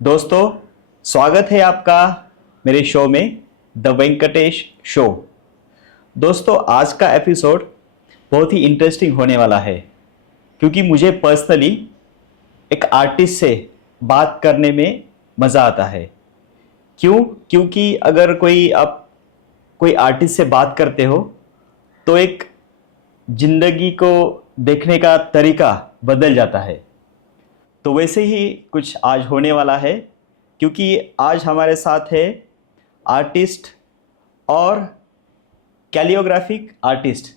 दोस्तों, स्वागत है आपका मेरे शो में द वेंकटेश शो। दोस्तों, आज का एपिसोड बहुत ही इंटरेस्टिंग होने वाला है क्योंकि मुझे पर्सनली एक आर्टिस्ट से बात करने में मज़ा आता है। क्यों? क्योंकि अगर आप कोई आर्टिस्ट से बात करते हो तो एक जिंदगी को देखने का तरीका बदल जाता है। तो वैसे ही कुछ आज होने वाला है क्योंकि आज हमारे साथ है आर्टिस्ट और कैलियोग्राफिक आर्टिस्ट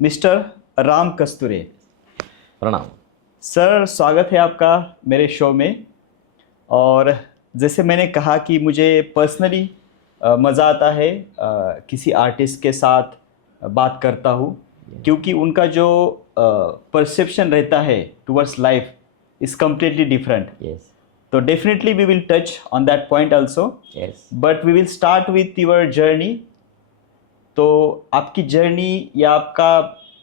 मिस्टर राम कस्तूरे। प्रणाम सर, स्वागत है आपका मेरे शो में। और जैसे मैंने कहा कि मुझे पर्सनली मज़ा आता है किसी आर्टिस्ट के साथ बात करता हूँ क्योंकि उनका जो परसेप्शन रहता है towards life is completely different. Yes. So definitely we will touch on that point also. Yes. But we will start with your journey. तो आपकी जर्नी या आपका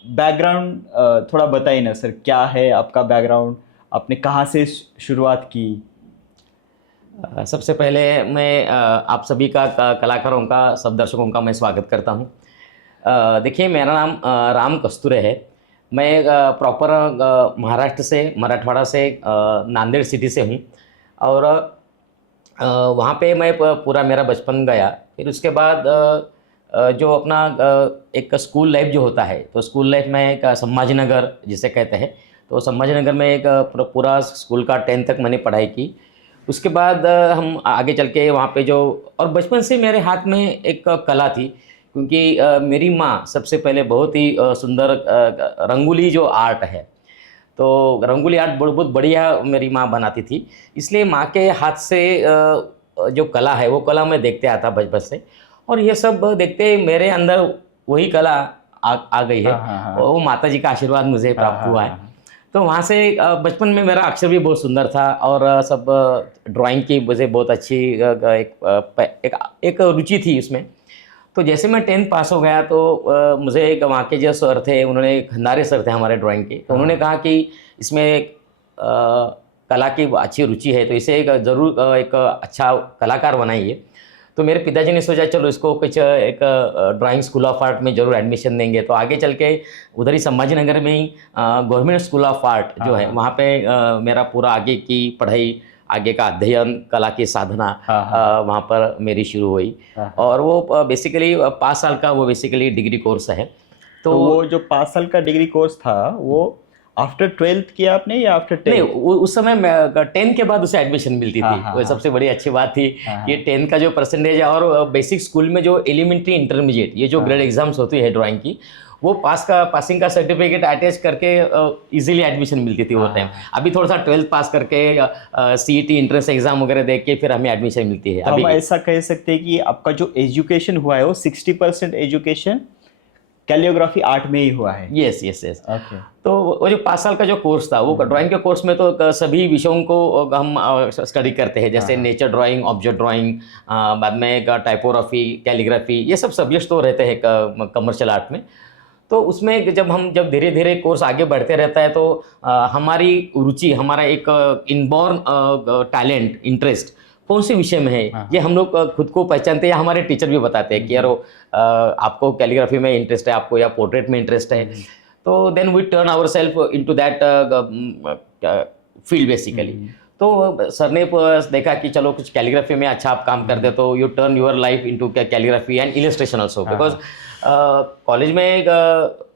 बैकग्राउंड थोड़ा बताइए ना सर, क्या है आपका बैकग्राउंड, आपने कहाँ से शुरुआत की? सबसे पहले मैं आप सभी का कलाकारों का, सब दर्शकों का मैं स्वागत करता हूँ। देखिए, मेरा नाम राम कस्तूरे है। मैं प्रॉपर महाराष्ट्र से, मराठवाड़ा से, नांदेड़ सिटी से हूँ और वहाँ पे मैं पूरा मेरा बचपन गया। फिर उसके बाद जो अपना एक स्कूल लाइफ जो होता है, तो स्कूल लाइफ में एक संभाजीनगर जिसे कहते हैं, तो संभाजीनगर में एक पूरा स्कूल का 10th तक मैंने पढ़ाई की। उसके बाद हम आगे चल के वहाँ पे और बचपन से मेरे हाथ में एक कला थी क्योंकि मेरी माँ सबसे पहले बहुत ही सुंदर रंगोली जो आर्ट है, तो रंगोली आर्ट बहुत बढ़िया मेरी माँ बनाती थी। इसलिए माँ के हाथ से जो कला है वो कला मैं देखते आता बचपन से, और ये सब देखते मेरे अंदर वही कला आ गई है। और वो माता जी का आशीर्वाद मुझे प्राप्त हुआ है। तो वहाँ से बचपन में मेरा अक्षर भी बहुत सुंदर था और सब ड्राइंग की मुझे बहुत अच्छी एक रुचि थी इसमें। तो जैसे मैं 10th पास हो गया तो मुझे एक वहाँ के जो सर थे, उन्होंने, खंडारे सर थे हमारे ड्राइंग के, तो उन्होंने कहा कि इसमें कला की अच्छी रुचि है तो इसे ज़रूर एक अच्छा कलाकार बनाइए। तो मेरे पिताजी ने सोचा चलो इसको कुछ एक ड्राइंग स्कूल ऑफ आर्ट में ज़रूर एडमिशन देंगे। तो आगे चल के उधर ही संभाजीनगर में ही गवर्नमेंट स्कूल ऑफ आर्ट जो है, वहाँ पे मेरा पूरा आगे की पढ़ाई, आगे का अध्ययन, कला की साधना वहाँ पर मेरी शुरू हुई। और वो बेसिकली 5 साल का वो बेसिकली डिग्री कोर्स है। तो वो जो 5 साल का डिग्री कोर्स था वो आफ्टर 12th किया आपने या आफ्टर 10th? नहीं, उस समय 10th के बाद उसे एडमिशन मिलती थी। वो सबसे बड़ी अच्छी बात थी कि 10th का जो परसेंटेज है, और बेसिक स्कूल में जो एलिमेंट्री, इंटरमीडिएट, ये जो ग्रेड एग्जाम्स होती है ड्राइंग की, वो पासिंग का सर्टिफिकेट अटैच करके इजीली एडमिशन मिलती थी वो टाइम। अभी थोड़ा सा 12th पास करके सीईटी एंट्रेंस एग्जाम वगैरह देख के फिर हमें एडमिशन मिलती है। तो हम ऐसा कह सकते हैं कि आपका जो एजुकेशन हुआ है वो 60% एजुकेशन कैलियोग्राफी आर्ट में ही हुआ है। Yes yes yes. तो वो जो 5 साल का जो कोर्स था, वो ड्राइंग के कोर्स में तो सभी विषयों को हम स्टडी करते हैं, जैसे नेचर ड्राइंग, ऑब्जेक्ट ड्राइंग, बाद में टाइपोग्राफी, कैलीग्राफी, ये सब सब्जेक्ट्स तो रहते हैं कमर्शियल आर्ट में। तो उसमें जब धीरे धीरे कोर्स आगे बढ़ते रहता है तो हमारी रुचि, हमारा एक इनबॉर्न टैलेंट, इंटरेस्ट कौन से विषय में है, ये हम लोग खुद को पहचानते हैं या हमारे टीचर भी बताते हैं कि यार आपको कैलीग्राफी में इंटरेस्ट है, आपको या पोर्ट्रेट में इंटरेस्ट है। तो then we turn our self into that field basically. तो सर ने देखा कि चलो कुछ कैलीग्राफी में अच्छा आप काम करते, तो U turn your life into calligraphy and illustration also, because college में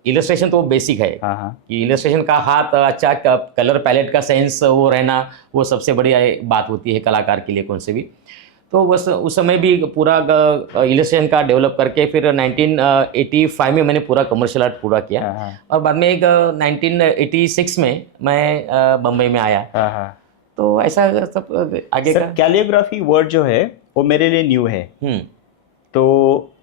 इलस्ट्रेशन तो बेसिक है कि इलस्ट्रेशन का हाथ अच्छा, कलर पैलेट का सेंस वो रहना, वो सबसे बड़ी बात होती है कलाकार के लिए कौन से भी। तो बस उस समय भी पूरा इलस्ट्रेशन का डेवलप करके फिर 1985 में मैंने पूरा कमर्शियल आर्ट पूरा किया, और बाद में 1986 में मैं बम्बई में आया। तो ऐसा सब आगे का। कैलियोग्राफी वर्ड जो है वो मेरे लिए न्यू है। तो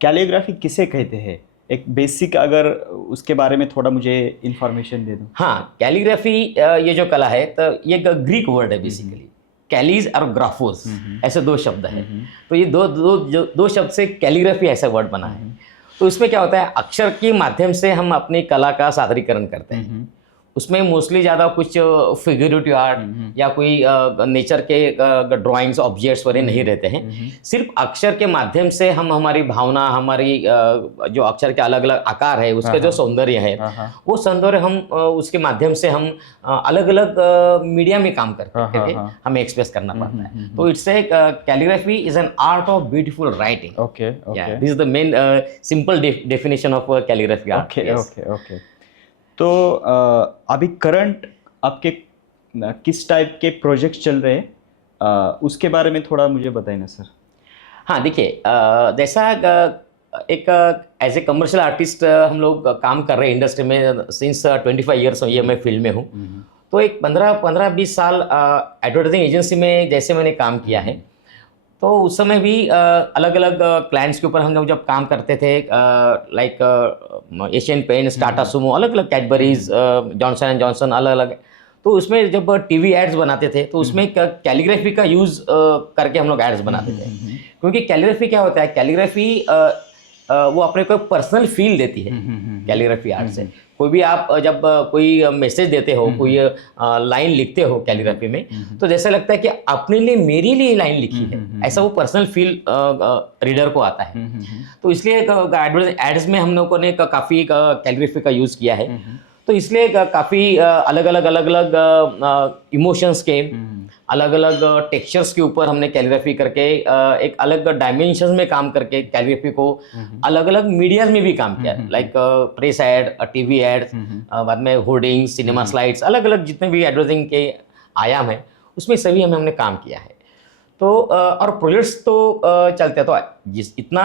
कैलियोग्राफी किसे कहते हैं? एक बेसिक अगर उसके बारे में थोड़ा मुझे इंफॉर्मेशन दे दो। हाँ, कैलीग्राफी ये जो कला है, तो ये ग्रीक वर्ड है बेसिकली। कैलीज और ग्राफोस, ऐसे 2 शब्द हैं। तो ये दो शब्द से कैलीग्राफी ऐसा वर्ड बना है। तो इसमें क्या होता है, अक्षर के माध्यम से हम अपनी कला का सादरीकरण करते हैं। उसमें मोस्टली ज़्यादा कुछ फिगरेटिव आर्ट या कोई नेचर के ड्राइंग्स ऑब्जेक्ट्स वगैरह नहीं रहते हैं। सिर्फ अक्षर के माध्यम से हम हमारी भावना, हमारी जो अक्षर के अलग अलग आकार है, उसका जो सौंदर्य है, वो सौंदर्य हम उसके माध्यम से हम अलग अलग मीडिया में काम करके हमें एक्सप्रेस करना पड़ता है। तो it's a calligraphy is an art of beautiful writing. Okay, this is the main simple definition of calligraphy art. Okay. तो अभी करंट आपके किस टाइप के प्रोजेक्ट्स चल रहे हैं, उसके बारे में थोड़ा मुझे बताइए ना सर। हाँ, देखिए, जैसा एक एज ए कमर्शियल आर्टिस्ट हम लोग काम कर रहे हैं इंडस्ट्री में सिंस 25 ईयर्स ये मैं फील्ड में हूँ। तो एक 15-20 साल एडवर्टाइजिंग एजेंसी में जैसे मैंने काम किया है, तो उस समय भी अलग अलग क्लाइंट्स के ऊपर हम लोग जब काम करते थे, like Asian paints, Tata Sumo, अलग अलग कैडबरीज, जॉनसन एंड जॉनसन, अलग अलग। तो उसमें जब टीवी एड्स बनाते थे तो उसमें कैलीग्राफी का यूज़ करके हम लोग एड्स बनाते थे। क्योंकि कैलीग्राफी क्या होता है, कैलीग्राफी वो अपने को पर्सनल फील देती है कैलीग्राफी आर्ट से। कोई भी आप जब कोई मैसेज देते हो, कोई लाइन लिखते हो कैलीग्राफी में, तो जैसा लगता है कि अपने लिए, मेरे लिए लाइन लिखी है, ऐसा वो पर्सनल फील रीडर को आता है। तो इसलिए एड्स में हम लोगों ने काफ़ी कैलीग्राफी का यूज़ किया है। तो इसलिए काफ़ी अलग अलग इमोशंस के, अलग अलग टेक्सचर्स के ऊपर हमने कैलीग्राफी करके एक अलग डायमेंशंस में काम करके कैलीग्राफी को अलग अलग मीडियाज में भी काम किया, like press ad, TV ads, बाद में होर्डिंग्स, सिनेमा स्लाइड्स, अलग अलग जितने भी एडवर्टाइजिंग के आयाम हैं उसमें सभी हमने काम किया है। तो और प्रोजेक्ट्स तो चलते हैं। तो इतना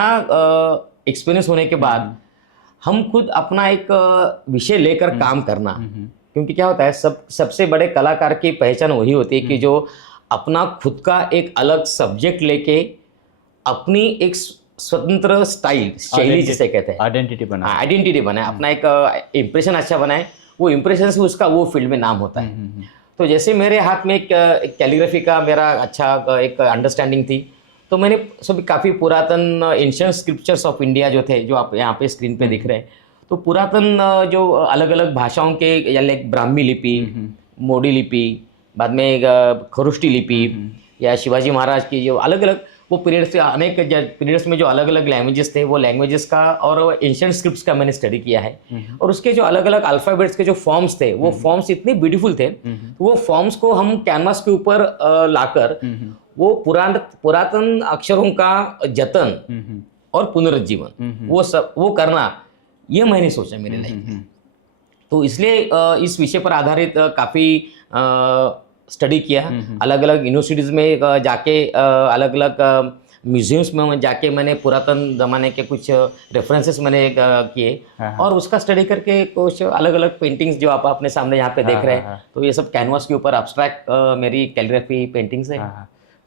एक्सपीरियंस होने के बाद हम खुद अपना एक विषय लेकर काम करना, क्योंकि क्या होता है, सबसे बड़े कलाकार की पहचान वही होती है कि जो अपना खुद का एक अलग सब्जेक्ट लेके अपनी एक स्वतंत्र शैली जिसे कहते हैं, आइडेंटिटी बनाए, अपना एक इम्प्रेशन अच्छा बनाए, वो इम्प्रेशन से उसका वो फील्ड में नाम होता है। तो जैसे मेरे हाथ में एक कैलीग्राफी का मेरा अच्छा एक अंडरस्टैंडिंग थी, तो मैंने सभी काफ़ी पुरातन एंशिएंट स्क्रिप्चर्स ऑफ इंडिया जो थे, जो आप यहाँ पे स्क्रीन पे दिख रहे हैं, तो पुरातन जो अलग अलग भाषाओं के, या लाइक ब्राह्मी लिपि, मोडी लिपि, बाद में खरुष्टी लिपि, या शिवाजी महाराज की जो अलग अलग वो पीरियड से, अनेक पीरियड्स में जो अलग अलग लैंग्वेजेस थे, वो लैंग्वेजेस का और एंशिएंट स्क्रिप्ट्स का मैंने स्टडी किया है। और उसके जो अलग अलग अल्फ़ाबेट्स के जो फॉर्म्स थे, वो फॉर्म्स इतने ब्यूटीफुल थे, तो वो फॉर्म्स को हम कैनवास के ऊपर लाकर वो पुरातन अक्षरों का जतन और पुनरुज्जीवन वो करना, ये मैंने सोचा मेरे लाइफ में। तो इसलिए इस विषय पर आधारित काफ़ी स्टडी किया, अलग अलग यूनिवर्सिटीज़ में जाके, अलग अलग म्यूजियम्स में जाके मैंने पुरातन ज़माने के कुछ रेफरेंसेस मैंने किए, और उसका स्टडी करके कुछ अलग अलग पेंटिंग्स जो आप अपने सामने यहाँ पे देख रहे हैं, तो ये सब कैनवास के ऊपर अब्स्ट्रैक्ट मेरी कैलीग्राफी पेंटिंग्स है।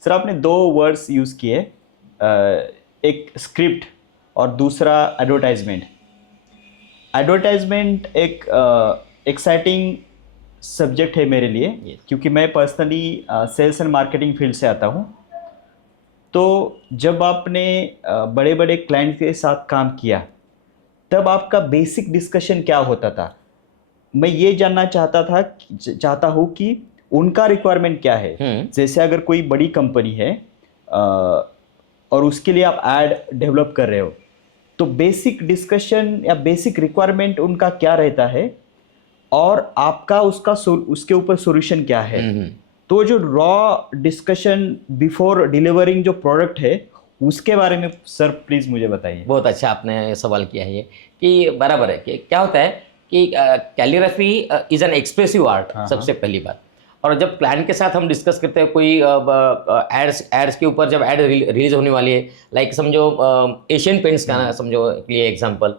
सर, आपने दो वर्ड्स यूज़ किए, एक स्क्रिप्ट और दूसरा एडवर्टाइजमेंट। एडवर्टाइजमेंट एक एक्साइटिंग सब्जेक्ट है मेरे लिए, क्योंकि मैं personally sales and marketing field से आता हूँ। तो जब आपने बड़े बड़े क्लाइंट के साथ काम किया, तब आपका बेसिक डिस्कशन क्या होता था? मैं ये जानना चाहता हूँ कि उनका रिक्वायरमेंट क्या है। जैसे अगर कोई बड़ी कंपनी है और उसके लिए आप ऐड डेवलप कर रहे हो, तो बेसिक डिस्कशन या बेसिक रिक्वायरमेंट उनका क्या रहता है, और आपका उसके ऊपर सॉल्यूशन क्या है। तो जो रॉ डिस्कशन बिफोर डिलीवरिंग जो प्रोडक्ट है, उसके बारे में सर प्लीज़ मुझे बताइए। बहुत अच्छा आपने सवाल किया है ये, कि बराबर है कि क्या होता है कि calligraphy is an expressive art, सबसे पहली बात। और जब क्लाइंट के साथ हम डिस्कस करते हैं कोई एड्स के ऊपर, जब एड रिलीज होने वाली है, लाइक समझो एशियन पेंट्स का समझो लिए एग्जांपल,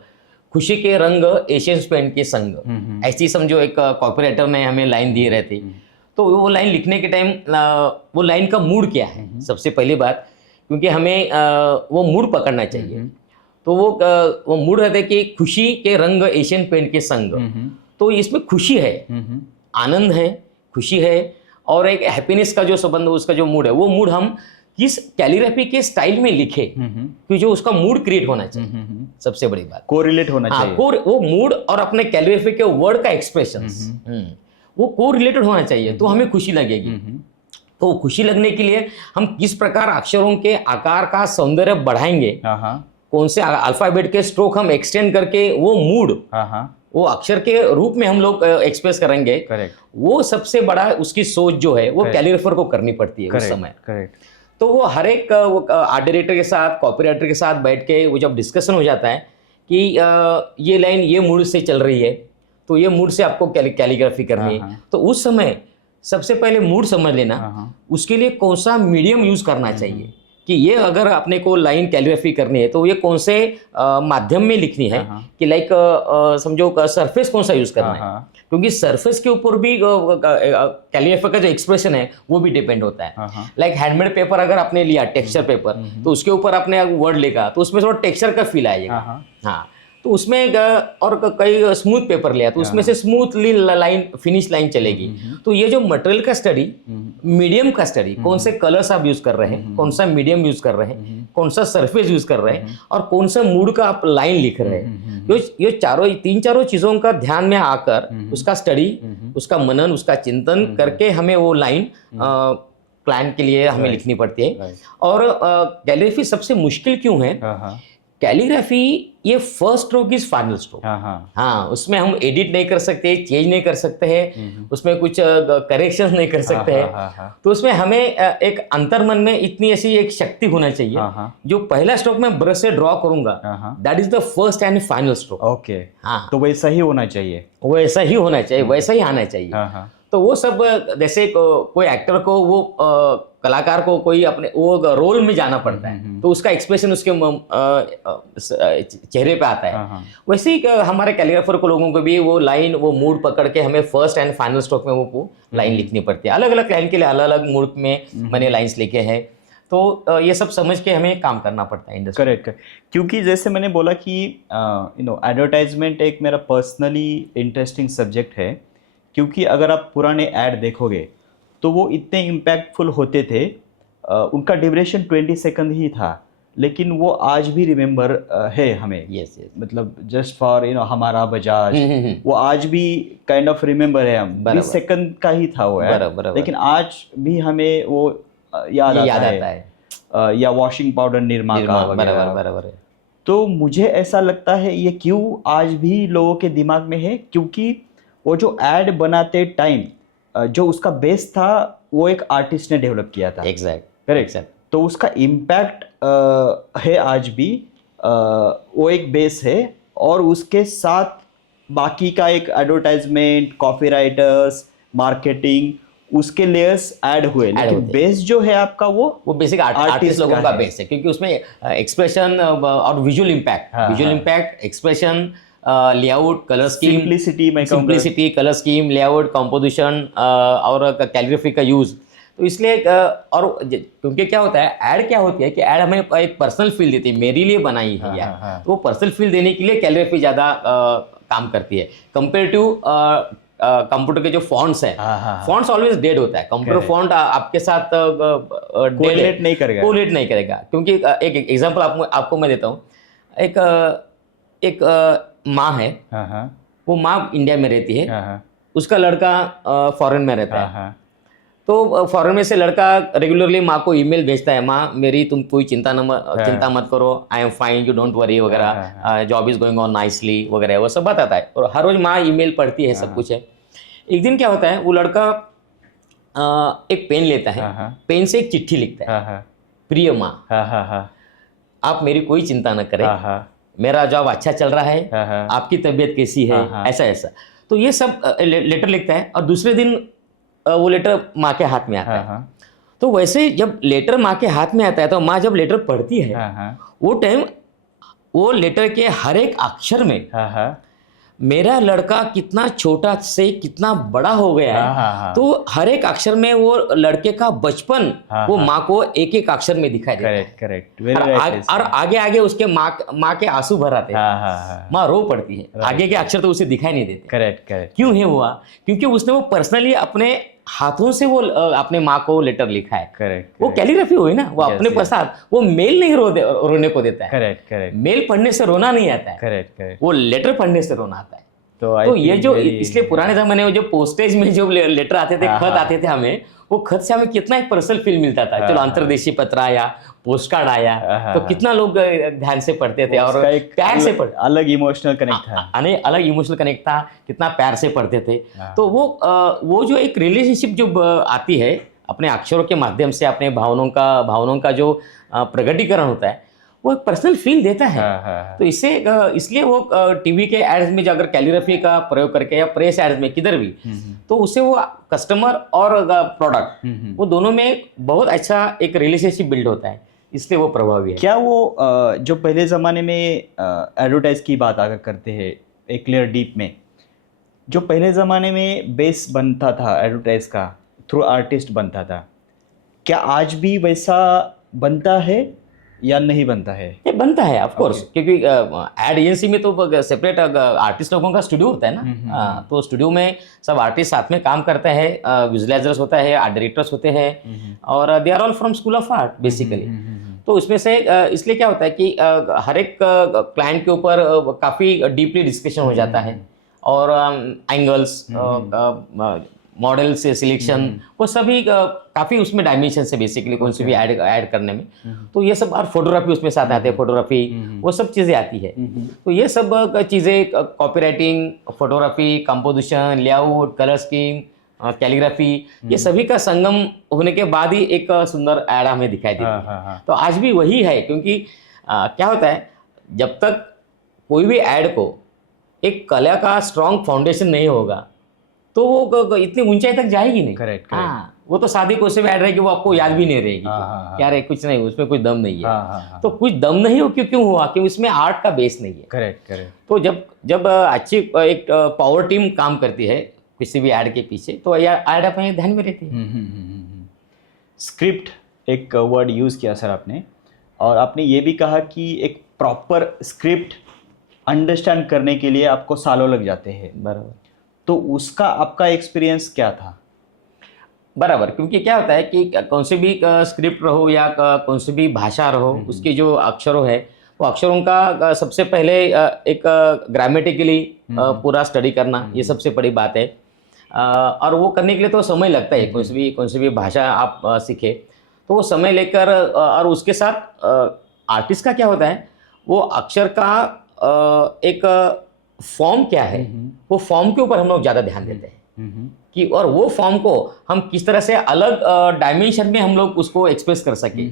खुशी के रंग एशियन पेंट के संग, ऐसी समझो एक कॉपीराइटर ने हमें लाइन दी रहती। तो वो लाइन लिखने के टाइम वो लाइन का मूड क्या है, सबसे पहली बात, क्योंकि हमें वो मूड पकड़ना चाहिए। तो वो मूड रहता है कि खुशी के रंग एशियन पेंट के संग, तो इसमें खुशी है, आनंद है, खुशी है, और एक हैप्पीनेस का जो संबंध, उसका जो मूड है, वो मूड हम किस कैलीग्राफी के स्टाइल में लिखे, कि जो उसका मूड क्रिएट होना चाहिए, सबसे बड़ी बात। कोरिलेट होना हाँ, चाहिए। वो मूड और अपने कैलीग्राफी के वर्ड का एक्सप्रेशन वो को रिलेटेड होना चाहिए, तो हमें खुशी लगेगी। तो खुशी लगने के लिए हम किस प्रकार अक्षरों के आकार का सौंदर्य बढ़ाएंगे, हाँ हाँ कौन से अल्फाबेट के स्ट्रोक हम एक्सटेंड करके वो मूड, हाँ हाँ वो अक्षर के रूप में हम लोग एक्सप्रेस करेंगे, करेक्ट वो सबसे बड़ा उसकी सोच जो है वो कैलीग्राफर को करनी पड़ती है उस समय। करेक्ट। तो वो हर एक आर्ट डायरेक्टर के साथ, कॉपी राइटर के साथ बैठ के वो जब डिस्कशन हो जाता है कि ये लाइन ये मूड से चल रही है, तो ये मूड से आपको कैलीग्राफी करनी है, तो उस समय सबसे पहले मूड समझ लेना, उसके लिए कौन सा मीडियम यूज करना चाहिए, कि ये अगर अपने को लाइन कैलीग्राफी करनी है तो ये कौन से माध्यम में लिखनी है, कि लाइक समझो सरफेस कौन सा यूज करना है, क्योंकि सरफेस के ऊपर भी कैलीग्राफी का जो एक्सप्रेशन है वो भी डिपेंड होता है। लाइक हैंडमेड पेपर अगर आपने लिया, टेक्सचर पेपर, तो उसके ऊपर आपने वर्ड लिखा तो उसमें थोड़ा टेक्सचर का फील आएगा। हाँ, तो उसमें और कई स्मूथ पेपर लिया तो उसमें से स्मूथली लाइन, फिनिश लाइन चलेगी। तो ये जो मटेरियल का स्टडी, मीडियम का स्टडी, कौन से कलर्स आप यूज कर रहे हैं, कौन सा मीडियम यूज कर रहे हैं, कौन सा सरफेस यूज कर रहे हैं, और कौन सा मूड का आप लाइन लिख रहे हैं, ये तीन चारों चीजों का ध्यान में आकर उसका स्टडी, उसका मनन, उसका चिंतन करके हमें वो लाइन क्लाइंट के लिए हमें लिखनी पड़ती है। और कैलीग्राफी सबसे मुश्किल क्यों है? कैलीग्राफी ये first stroke is final stroke. हाँ, उसमें हम एडिट नहीं कर सकते, चेंज नहीं कर सकते हैं, उसमें कुछ करेक्शन नहीं कर सकते हैं। तो उसमें हमें एक अंतर्मन में इतनी ऐसी एक शक्ति होना चाहिए, जो पहला स्ट्रोक में ब्रश से ड्रॉ करूंगा, that is the first and final stroke. Okay, हाँ, तो वैसा ही होना चाहिए, वैसा ही होना चाहिए, वैसा ही आना चाहिए। तो वो सब जैसे कोई एक्टर को, वो कलाकार को कोई अपने वो रोल में जाना पड़ता है, तो उसका एक्सप्रेशन उसके चेहरे पे आता है। वैसे ही हमारे कैलीग्राफर को, लोगों को भी वो लाइन, वो मूड पकड़ के हमें फर्स्ट एंड फाइनल स्ट्रोक में वो लाइन लिखनी पड़ती है। अलग अलग लाइन के लिए अलग अलग मूड में मैंने लाइन्स लिखे हैं, तो ये सब समझ के हमें काम करना पड़ता है इंडस्ट्री। करेक्ट, क्योंकि जैसे मैंने बोला कि एडवर्टाइजमेंट एक मेरा पर्सनली इंटरेस्टिंग सब्जेक्ट है, क्योंकि अगर आप पुराने ऐड देखोगे तो वो इतने इम्पैक्टफुल होते थे, उनका ड्यूरेशन 20 सेकंड ही था, लेकिन वो आज भी रिमेंबर है हमें। yes. मतलब जस्ट फॉर हमारा बजाज, वो आज भी काइंड ऑफ रिमेंबर है, हम 20 सेकंड का ही था वो ऐड, लेकिन आज भी हमें वो याद आता है। या वॉशिंग पाउडर निरमा का वगैरह। तो मुझे ऐसा लगता है ये क्यों आज भी लोगों के दिमाग में है, क्योंकि वो जो ऐड बनाते टाइम जो उसका बेस था वो एक आर्टिस्ट ने डेवलप किया था। करेक्ट। तो उसका इम्पैक्ट है आज भी, वो एक बेस है, और उसके साथ बाकी का एक एडवर्टाइजमेंट, कॉपी राइटर्स, मार्केटिंग, उसके लेयर्स ऐड हुए, लेकिन बेस जो है आपका वो बेसिक आर्टिस्ट लोगों का बेस है, क्योंकि उसमें एक्सप्रेशन और visual impact, expression, layout, colour scheme, simplicity, colour scheme, layout, composition और कैलीग्राफी का यूज। तो इसलिए और क्योंकि क्या होता है, ऐड क्या होती है कि ऐड हमें एक पर्सनल फील देती है, मेरे लिए बनाई है यार, तो वो पर्सनल फील देने के लिए कैलीग्राफी ज़्यादा काम करती है कंपेयर टू कंप्यूटर के जो फॉन्ट्स हैं। फॉन्ट्स ऑलवेज डेड होता है, कंप्यूटर फॉन्ट आपके साथ कोरिलेट नहीं करेगा, क्योंकि एक एग्जांपल आपको मैं देता हूँ। एक माँ है, वो माँ इंडिया में रहती है, उसका लड़का फॉरेन में रहता है। तो फॉरेन में से लड़का रेगुलरली माँ को ईमेल भेजता है, माँ मेरी तुम कोई चिंता मत करो, I am fine, you don't worry वगैरह, job is going on nicely वगैरह, वो सब बताता है, और हर रोज माँ ईमेल पढ़ती है, सब कुछ है। एक दिन क्या होता है, वो लड़का एक पेन लेता है, पेन से एक चिट्ठी लिखता है, प्रिय माँ, आप मेरी कोई चिंता न करें, मेरा जॉब अच्छा चल रहा है, आपकी तबीयत कैसी है, ऐसा। तो ये सब लेटर लिखता है, और दूसरे दिन वो लेटर माँ के हाथ में आता है। तो वैसे जब लेटर माँ के हाथ में आता है, तो माँ जब लेटर पढ़ती है, वो टाइम वो लेटर के हर एक अक्षर में मेरा लड़का कितना छोटा से कितना बड़ा हो गया है, तो हर एक अक्षर में वो लड़के का बचपन वो माँ को एक एक अक्षर में दिखाई देता है। करेक्ट। और आगे उसके माँ के आंसू भर आते हैं, माँ रो पड़ती है, आगे के अक्षर तो उसे दिखाई नहीं देते। करेक्ट। क्यों है हुआ? क्योंकि उसने वो पर्सनली अपने हाथों से वो अपने माँ को लेटर लिखा है, करेक्ट वो कैलीग्राफी हुई ना, वो अपने पश्चात वो मेल नहीं रोने को देता है, करेक्ट करेक्ट मेल पढ़ने से रोना नहीं आता है, करेक्ट करेक्ट। वो लेटर पढ़ने से रोना आता है। तो तो ये जो इसलिए पुराने जमाने में जो पोस्टेज में जो लेटर आते थे, खत आते थे हमें, वो खत से हमें कितना एक पर्सनल फील मिलता था। चलो अंतर्देशीय पत्र आया, पोस्ट कार्ड आया, तो कितना लोग ध्यान से पढ़ते थे और प्यार से पढ़ते, अलग इमोशनल कनेक्ट था, अलग इमोशनल कनेक्ट था, कितना प्यार से पढ़ते थे। तो वो जो एक रिलेशनशिप जो आती है अपने अक्षरों के माध्यम से, अपने भावनाओं का जो प्रकटीकरण होता है, वो एक पर्सनल फील देता है। तो इसलिए वो टीवी के एड्स में जो अगर कैलीग्राफी का प्रयोग करके या प्रेस एड्स में किधर भी, तो उससे वो कस्टमर और प्रोडक्ट वो दोनों में बहुत अच्छा एक रिलेशनशिप बिल्ड होता है, इसलिए वो प्रभावी है। क्या वो जो पहले ज़माने में एडवर्टाइज की बात अगर करते हैं एक क्लियर डीप में, जो पहले ज़माने में बेस बनता था एडवर्टाइज का, थ्रू आर्टिस्ट बनता था, क्या आज भी वैसा बनता है या नहीं बनता है? ये बनता है ऑफ कोर्स, क्योंकि एड एजेंसी में तो सेपरेट आर्टिस्ट लोगों का स्टूडियो होता है ना। तो स्टूडियो में सब आर्टिस्ट साथ में काम करते हैं, विजुअलाइजर्स होता है, आर्ट डायरेक्टर्स होते हैं, और they are all from school of art basically. तो इसमें से इसलिए क्या होता है कि हर एक क्लाइंट के ऊपर काफ़ी डीपली डिस्कशन हो जाता है, और एंगल्स, मॉडल से सिलेक्शन, वो सभी काफ़ी उसमें डायमेंशन से बेसिकली कौन सी भी ऐड करने में, तो ये सब, और फोटोग्राफी उसमें साथ आते हैं, फोटोग्राफी वो सब चीज़ें आती है। तो ये सब चीज़ें, copywriting, photography, composition, layout, colour scheme, calligraphy, ये सभी का संगम होने के बाद ही एक सुंदर ऐड हमें दिखाई देती है। तो आज भी वही है, क्योंकि क्या होता है, जब तक कोई भी ऐड को एक कला का स्ट्रॉन्ग फाउंडेशन नहीं होगा तो वो इतनी ऊंचाई तक जाएगी नहीं। करेक्ट। वो तो शादी कोई से भी ऐड रहेगी, वो आपको याद भी नहीं रहेगी, क्या रे कुछ नहीं, उसमें कुछ दम नहीं है। तो कुछ दम नहीं हो क्यों हुआ, क्योंकि उसमें आर्ट का बेस नहीं है। Correct correct. तो जब अच्छी एक पावर टीम काम करती है किसी भी ऐड के पीछे, तो ऐड अपने ध्यान में रहती है। स्क्रिप्ट एक वर्ड यूज़ किया सर आपने, और आपने ये भी कहा कि एक प्रॉपर स्क्रिप्ट अंडरस्टैंड करने के लिए आपको सालों लग जाते हैं। बराबर। तो उसका आपका एक्सपीरियंस क्या था? बराबर, क्योंकि क्या होता है कि कौन सी भी स्क्रिप्ट रहो या कौन सी भी भाषा रहो, उसके जो अक्षरों है, वो अक्षरों का सबसे पहले एक ग्रामेटिकली पूरा स्टडी करना, ये सबसे बड़ी बात है। और वो करने के लिए तो समय लगता है, कौन सी भी भाषा आप सीखे, तो वो समय लेकर, और उसके साथ आर्टिस्ट का क्या होता है, वो अक्षर का एक फॉर्म क्या है, वो फॉर्म के ऊपर हम लोग ज़्यादा ध्यान देते हैं कि, और वो फॉर्म को हम किस तरह से अलग डायमेंशन में हम लोग उसको एक्सप्रेस कर सके,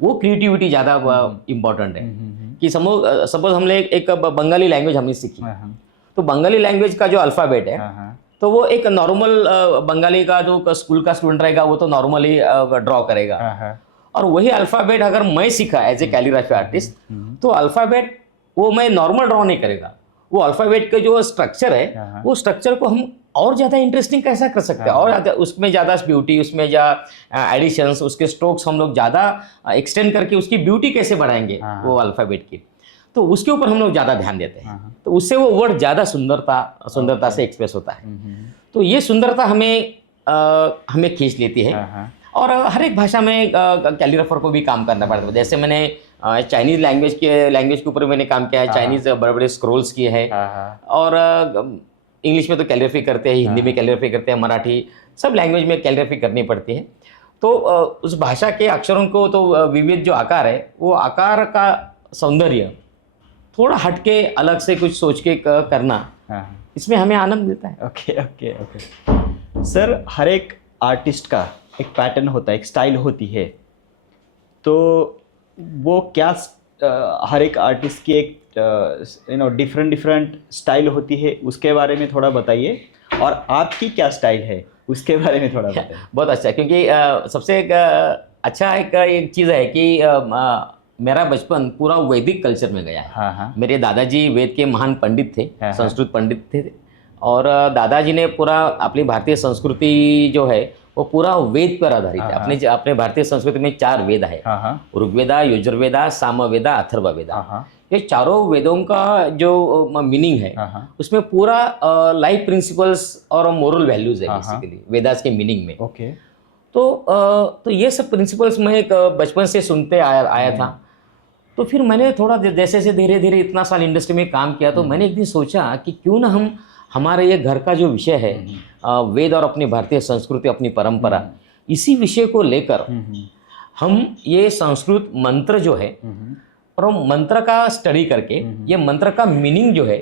वो क्रिएटिविटी ज़्यादा इम्पोर्टेंट है। कि सपोज हमने एक बंगाली लैंग्वेज हमने सीखी, तो बंगाली लैंग्वेज का जो अल्फ़ाबेट है, तो वो एक नॉर्मल बंगाली का जो स्कूल का स्टूडेंट रहेगा वो तो नॉर्मली ड्रॉ करेगा, और वही अल्फ़ाबेट अगर मैं सीखा एज ए कैलीग्राफी आर्टिस्ट, तो अल्फ़ाबेट वो मैं नॉर्मल ड्रॉ नहीं करेगा, वो अल्फ़ाबेट का जो स्ट्रक्चर है, वो स्ट्रक्चर को हम और ज़्यादा इंटरेस्टिंग कैसा कर सकते हैं, और उसमें ज़्यादा ब्यूटी, उसमें एडिशंस, उसके स्ट्रोक्स हम लोग ज़्यादा एक्सटेंड करके उसकी ब्यूटी कैसे बढ़ाएंगे वो अल्फ़ाबेट की, तो उसके ऊपर हम लोग ज़्यादा ध्यान देते हैं। तो उससे वो वर्ड ज़्यादा सुंदरता से एक्सप्रेस होता है। तो ये सुंदरता हमें खींच लेती है, और हर एक भाषा में कैलीग्राफर को भी काम करना पड़ता है। जैसे मैंने चाइनीज़ लैंग्वेज के ऊपर मैंने काम किया है, चाइनीज़ बड़े बड़े स्क्रोल्स किए हैं, और इंग्लिश में तो कैलीग्राफी करते हैं, हिंदी में कैलीग्राफी करते हैं, मराठी, सब लैंग्वेज में कैलीग्राफी करनी पड़ती है। तो उस भाषा के अक्षरों को तो विविध जो आकार है, वो आकार का सौंदर्य थोड़ा हटके अलग से कुछ सोच के करना, इसमें हमें आनंद मिलता है। ओके ओके ओके सर, हर एक आर्टिस्ट का एक पैटर्न होता है, एक स्टाइल होती है, तो वो क्या हर एक आर्टिस्ट की एक डिफरेंट स्टाइल होती है, उसके बारे में थोड़ा बताइए, और आपकी क्या स्टाइल है उसके बारे में थोड़ा बताइए। बहुत अच्छा, क्योंकि सबसे अच्छा एक चीज़ है कि मेरा बचपन पूरा वैदिक कल्चर में गया है। मेरे दादाजी वेद के महान पंडित थे, संस्कृत पंडित थे, और दादाजी ने पूरा अपनी भारतीय संस्कृति जो है वो पूरा वेद पर आधारित है। अपने भारतीय संस्कृति में 4 वेद है, ऋग्वेदा, यजुर्वेदा, सामवेदा, अथर्ववेदा। ये चारों वेदों का जो मीनिंग है उसमें पूरा लाइफ प्रिंसिपल्स और मोरल वैल्यूज है बेसिकली वेदास के मीनिंग में। ओके। तो ये सब प्रिंसिपल्स मैं एक बचपन से सुनते आया था। तो फिर मैंने थोड़ा जैसे जैसे धीरे धीरे इतना साल इंडस्ट्री में काम किया, तो मैंने एक दिन सोचा कि क्यों ना हम हमारे ये घर का जो विषय है वेद और अपनी भारतीय संस्कृति अपनी परंपरा, इसी विषय को लेकर हम ये संस्कृत मंत्र जो है और वो मंत्र का स्टडी करके ये मंत्र का मीनिंग जो है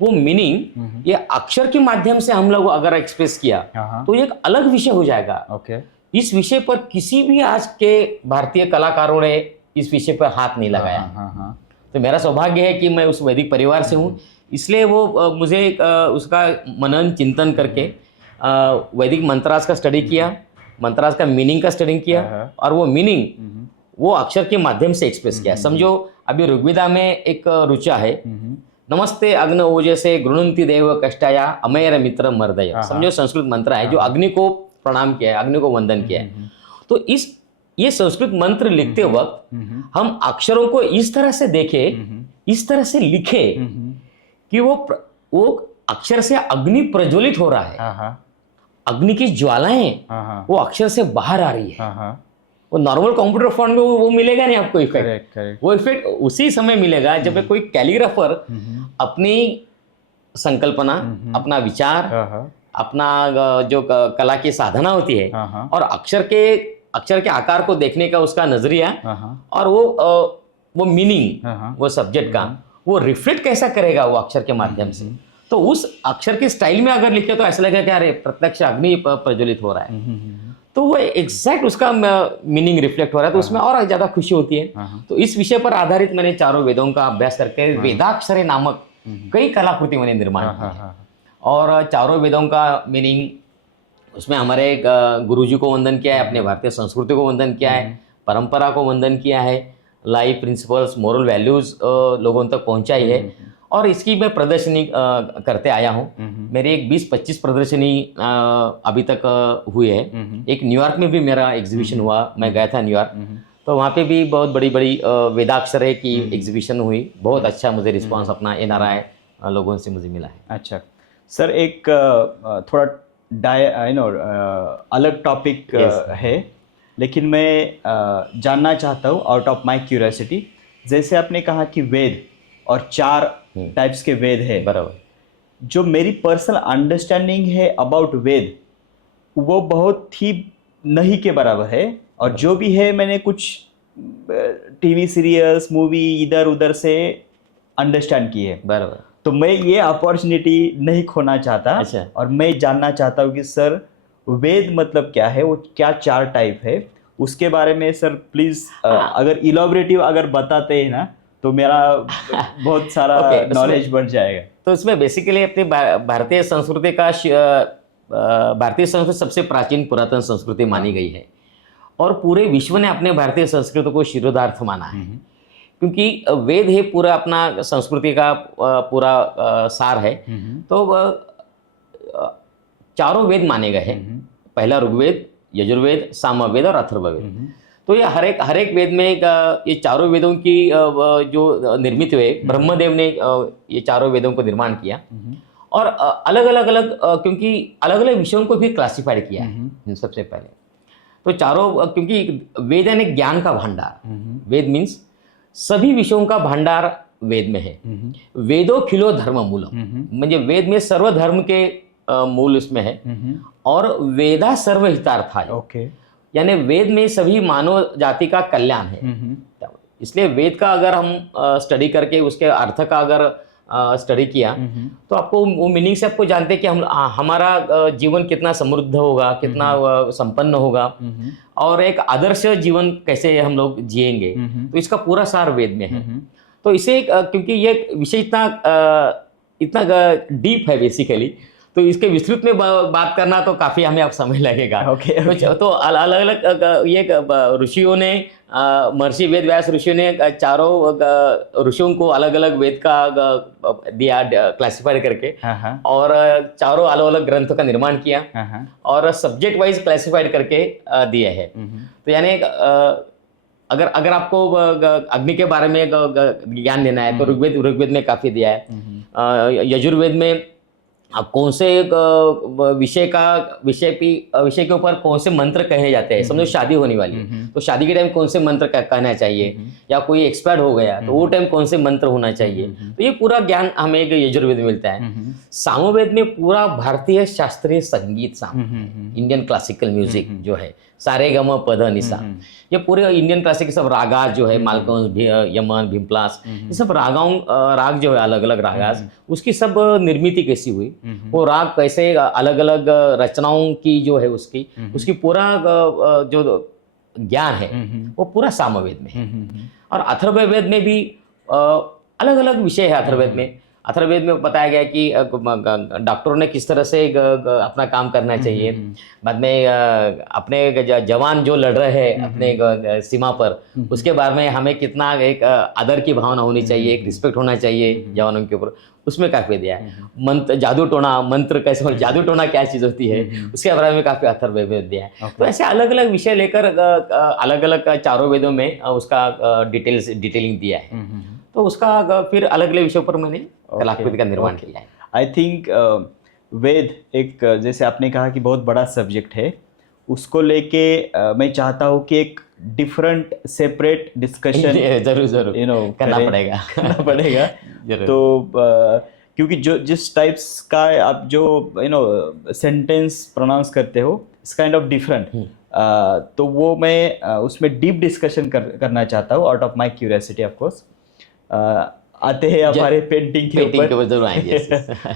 वो मीनिंग ये अक्षर के माध्यम से हम लोग अगर एक्सप्रेस किया तो ये एक अलग विषय हो जाएगा। ओके। इस विषय पर किसी भी आज के भारतीय कलाकारों ने इस विषय पर हाथ नहीं लगाया। तो मेरा सौभाग्य है कि मैं उस वैदिक परिवार से हूँ, इसलिए वो मुझे उसका मनन चिंतन करके वैदिक मंत्रास का स्टडी किया, मंत्रास का मीनिंग का स्टडी किया और वो मीनिंग वो अक्षर के माध्यम से एक्सप्रेस किया। समझो अभी ऋग्वेदा में एक ऋचा है, नमस्ते अग्न ओजे से गृणंति देव कष्टाया अमेर मित्र मर्दय। समझो संस्कृत मंत्र है जो अग्नि को प्रणाम किया है, अग्नि को वंदन किया है। तो ये संस्कृत मंत्र लिखते वक्त हम अक्षरों को इस तरह से देखें, इस तरह से लिखे कि वो अक्षर से अग्नि प्रज्वलित हो रहा है, अग्नि की ज्वालाएं वो अक्षर से बाहर आ रही है। वो नॉर्मल कंप्यूटर फॉन्ट में वो मिलेगा नहीं आपको इफेक्ट। वो इफेक्ट उसी समय मिलेगा जब कोई कैलीग्राफर अपनी संकल्पना, अपना विचार, अपना जो कला की साधना होती है और अक्षर के आकार को देखने का उसका नजरिया और वो मीनिंग वो सब्जेक्ट का वो रिफ्लेक्ट कैसा करेगा वो अक्षर के माध्यम से। तो उस अक्षर के स्टाइल में अगर लिखे तो ऐसा लगेगा कि अरे प्रत्यक्ष अग्नि प्रज्वलित हो रहा है। तो वो एग्जैक्ट उसका मीनिंग रिफ्लेक्ट हो रहा है, तो उसमें और ज्यादा खुशी होती है। तो इस विषय पर आधारित मैंने चारों वेदों का अभ्यास करके वेदाक्षरे नामक कई कलाकृति मैंने निर्माण किया और चारों वेदों का मीनिंग उसमें हमारे गुरुजी को वंदन किया है, अपने भारतीय संस्कृति को वंदन किया है, परंपरा को वंदन किया है, लाइफ प्रिंसिपल्स मोरल वैल्यूज लोगों तक पहुंचाई है और इसकी मैं प्रदर्शनी करते आया हूँ। मेरी एक 20-25 प्रदर्शनी अभी तक हुई है। एक न्यूयॉर्क में भी मेरा एग्जीबिशन हुआ, मैं गया था न्यूयॉर्क, तो वहाँ पे भी बहुत बड़ी बड़ी वेदाक्षरे की एग्जीबिशन हुई। बहुत अच्छा मुझे रिस्पांस अपना एनआरआई लोगों से मुझे मिला है। अच्छा सर, एक थोड़ा अलग टॉपिक है, लेकिन मैं जानना चाहता हूँ आउट ऑफ माय क्यूरियोसिटी। जैसे आपने कहा कि वेद और 4 टाइप्स के वेद है, बराबर। जो मेरी पर्सनल अंडरस्टैंडिंग है अबाउट वेद वो बहुत ही नहीं के बराबर है, और जो भी है मैंने कुछ टीवी सीरियल्स मूवी इधर उधर से अंडरस्टैंड की है। बराबर। तो मैं ये अपॉर्चुनिटी नहीं खोना चाहता। अच्छा। और मैं जानना चाहता हूँ कि सर वेद मतलब क्या है, वो क्या 4 टाइप है, उसके बारे में सर प्लीज अगर इलॉबरेटिव अगर बताते हैं ना तो मेरा बहुत सारा नॉलेज बढ़ जाएगा। तो इसमें बेसिकली अपनी भारतीय संस्कृति का भारतीय संस्कृति सबसे प्राचीन पुरातन संस्कृति मानी गई है और पूरे विश्व ने अपने भारतीय संस्कृति को शिरोधार्थ माना है, क्योंकि वेद ही पूरा अपना संस्कृति का पूरा सार है। तो 4 वेद माने गए हैं। पहला ऋग्वेद, यजुर्वेद, सामवेद और अथर्ववेद। तो ये हर एक वेद में ये चारों वेदों की जो निर्मित हुए, ब्रह्मदेव ने ये चारों वेदों को निर्माण किया और अलग अलग क्योंकि अलग अलग विषयों को भी क्लासिफाइड किया है। सबसे पहले तो चारों, क्योंकि वेद यानी ज्ञान का भंडार, वेद मीन्स सभी विषयों का भंडार वेद में है। वेदो खिलो धर्म मूलम, म्हणजे वेद में सर्व धर्म के मूल इसमें है और वेदा सर्व हितार्थाय। ओके। यानी वेद में सभी मानव जाति का कल्याण है। इसलिए वेद का अगर हम स्टडी करके उसके अर्थ का अगर स्टडी किया तो आपको वो मीनिंग से आपको जानते हैं कि हमारा जीवन कितना समृद्ध होगा, कितना संपन्न होगा और एक आदर्श जीवन कैसे हम लोग जिएंगे। तो इसका पूरा सार वेद में है। तो इसे क्योंकि ये विषय इतना डीप है बेसिकली, तो इसके विस्तृत में बात करना तो काफी हमें अब समय लगेगा। तो अलग अलग ये ऋषियों ने, महर्षि वेद व्यास ऋषियों ने चारों ऋषियों को अलग अलग वेद का दिया क्लासिफाई करके और चारों अलग अलग ग्रंथों का निर्माण किया और सब्जेक्ट वाइज क्लासिफाइड करके दिए है। तो यानी अगर अगर आपको अग्नि के बारे में ज्ञान लेना है तो ऋग्वेद में काफ़ी दिया है। यजुर्वेद में आप कौन से विषय के ऊपर कौन से मंत्र कहे जाते हैं। समझो शादी होने वाली है तो शादी के टाइम कौन से मंत्र कहना चाहिए, या कोई एक्सपायर हो गया तो वो टाइम कौन से मंत्र होना चाहिए। तो ये पूरा ज्ञान हमें यजुर्वेद में मिलता है। सामवेद में पूरा भारतीय शास्त्रीय संगीत इंडियन क्लासिकल म्यूजिक जो है, सारे गम पध निसा, ये पूरे इंडियन क्लासिक सब रागाज जो है, मालकंस, यमन, भीमप्लास, ये सब राग जो है अलग अलग रागाज, उसकी सब निर्मिति कैसी हुई, वो राग कैसे अलग अलग रचनाओं की जो है उसकी पूरा जो ज्ञान है वो पूरा सामवेद में है। और अथर्ववेद में भी अलग अलग विषय है। अथर्ववेद में बताया गया कि डॉक्टरों ने किस तरह से अपना काम करना चाहिए। बाद में अपने जवान जो लड़ रहे हैं अपने सीमा पर, उसके बारे में हमें कितना एक आदर की भावना होनी चाहिए, एक रिस्पेक्ट होना चाहिए जवानों के ऊपर, उसमें काफ़ी दिया है। जादू टोना, मंत्र कैसे, जादू टोना क्या चीज़ होती है, उसके बारे में काफ़ी अथर्ववेद दिया है। तो ऐसे अलग अलग विषय लेकर अलग अलग चारों वेदों में उसका डिटेलिंग दिया है। तो उसका फिर अलग अलग विषयों पर मैंने कलाकृति का निर्माण किया है। आई थिंक वेद एक, जैसे आपने कहा कि बहुत बड़ा सब्जेक्ट है, उसको लेके मैं चाहता हूँ कि एक डिफरेंट सेपरेट डिस्कशन जरूर करना पड़ेगा तो क्योंकि जो जिस टाइप्स का आप जो सेंटेंस प्रोनाउंस करते हो, इट्स काइंड ऑफ डिफरेंट, तो वो मैं उसमें डीप डिस्कशन करना चाहता हूँ, out of my curiosity of course. आते हैं हमारे पेंटिंग के ऊपर जरूर आएंगे।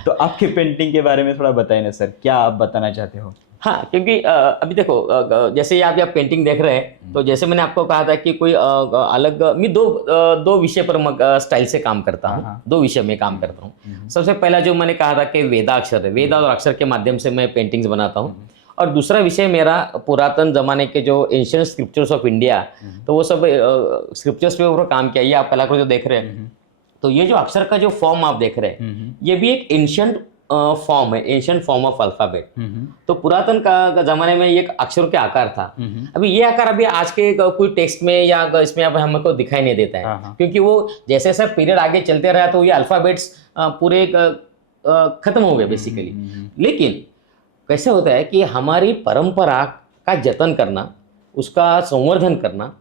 तो आपके पेंटिंग के बारे में थोड़ा बताइए ना सर, क्या आप बताना चाहते हो? हाँ, क्योंकि अभी देखो जैसे आप पेंटिंग देख रहे हैं, तो जैसे मैंने आपको कहा था कि कोई अलग मैं दो विषय पर स्टाइल से काम करता हूँ, दो विषय में काम करता हूँ। सबसे पहला जो मैंने कहा था कि वेदाक्षर है, वेद और अक्षर के माध्यम से मैं पेंटिंग्स बनाता हूँ। और दूसरा विषय मेरा पुरातन जमाने के जो एंशिएंट स्क्रिप्चर्स ऑफ इंडिया, तो वो सब स्क्रिप्चर्स पे ऊपर काम किया। ये आप कलाकृति जो देख रहे हैं, तो ये जो अक्षर का जो फॉर्म आप देख रहे हैं, ये भी एक एंशिएंट फॉर्म है, एंशिएंट फॉर्म ऑफ अल्फाबेट। तो पुरातन का जमाने में ये अक्षरों के आकार था। अभी ये आकार अभी आज के कोई टेक्स्ट में या इसमें अब हमको दिखाई नहीं देता है, क्योंकि वो जैसे जैसे पीरियड आगे चलते रहा तो ये अल्फाबेट्स पूरे खत्म हो गए बेसिकली। लेकिन कैसे होता है कि हमारी परंपरा का जतन करना, उसका संवर्धन करना,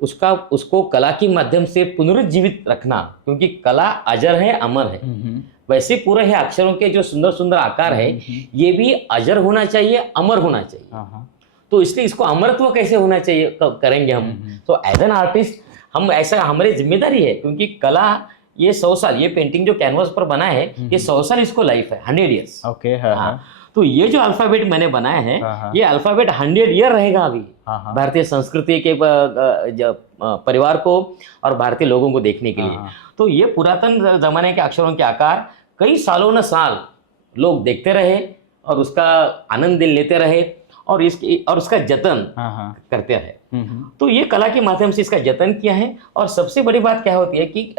उसको कला के माध्यम से पुनरुज्जीवित रखना, क्योंकि कला अजर है, अमर है। वैसे पूरे है अक्षरों के जो सुंदर सुंदर आकार है, ये भी अजर होना चाहिए, अमर होना चाहिए। तो इसलिए इसको अमरत्व कैसे होना चाहिए करेंगे हम। तो एज एन आर्टिस्ट हम ऐसा, हमारी जिम्मेदारी है, क्योंकि कला ये 100 साल, ये पेंटिंग जो कैनवास पर बना है ये 100 साल इसको लाइफ है, 100 ईयर्स। ओके। तो ये जो अल्फाबेट मैंने बनाया है, ये अल्फाबेट 100 ईयर रहेगा अभी भारतीय संस्कृति के परिवार को और भारतीय लोगों को देखने के लिए। तो ये पुरातन जमाने के अक्षरों के आकार कई सालों न साल लोग देखते रहे और उसका आनंद लेते रहे और उसका जतन करते रहे। तो ये कला के माध्यम से इसका जतन किया है। और सबसे बड़ी बात क्या होती है कि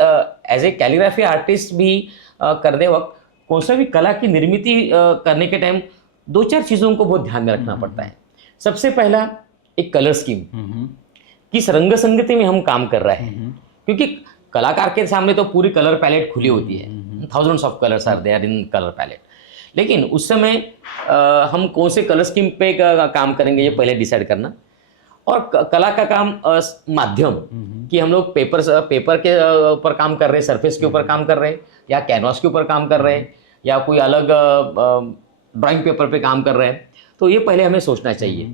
एज ए कैलीग्राफी आर्टिस्ट भी करते वक्त कौन सा भी कला की निर्मिति करने के टाइम 2-4 चीज़ों को बहुत ध्यान में रखना पड़ता है। सबसे पहला एक कलर स्कीम, किस रंग संगति में हम काम कर रहे हैं, क्योंकि कलाकार के सामने तो पूरी कलर पैलेट खुली होती है, thousands of colours are there in colour palette. लेकिन उस समय हम कौन से कलर स्कीम पे काम करेंगे ये पहले डिसाइड करना। और कला का काम माध्यम कि हम लोग पेपर के ऊपर काम कर रहे हैं, सरफेस के ऊपर काम कर रहे हैं, या कैनवास के ऊपर काम कर रहे हैं, या कोई अलग ड्राइंग पेपर पे काम कर रहे हैं। तो ये पहले हमें सोचना चाहिए।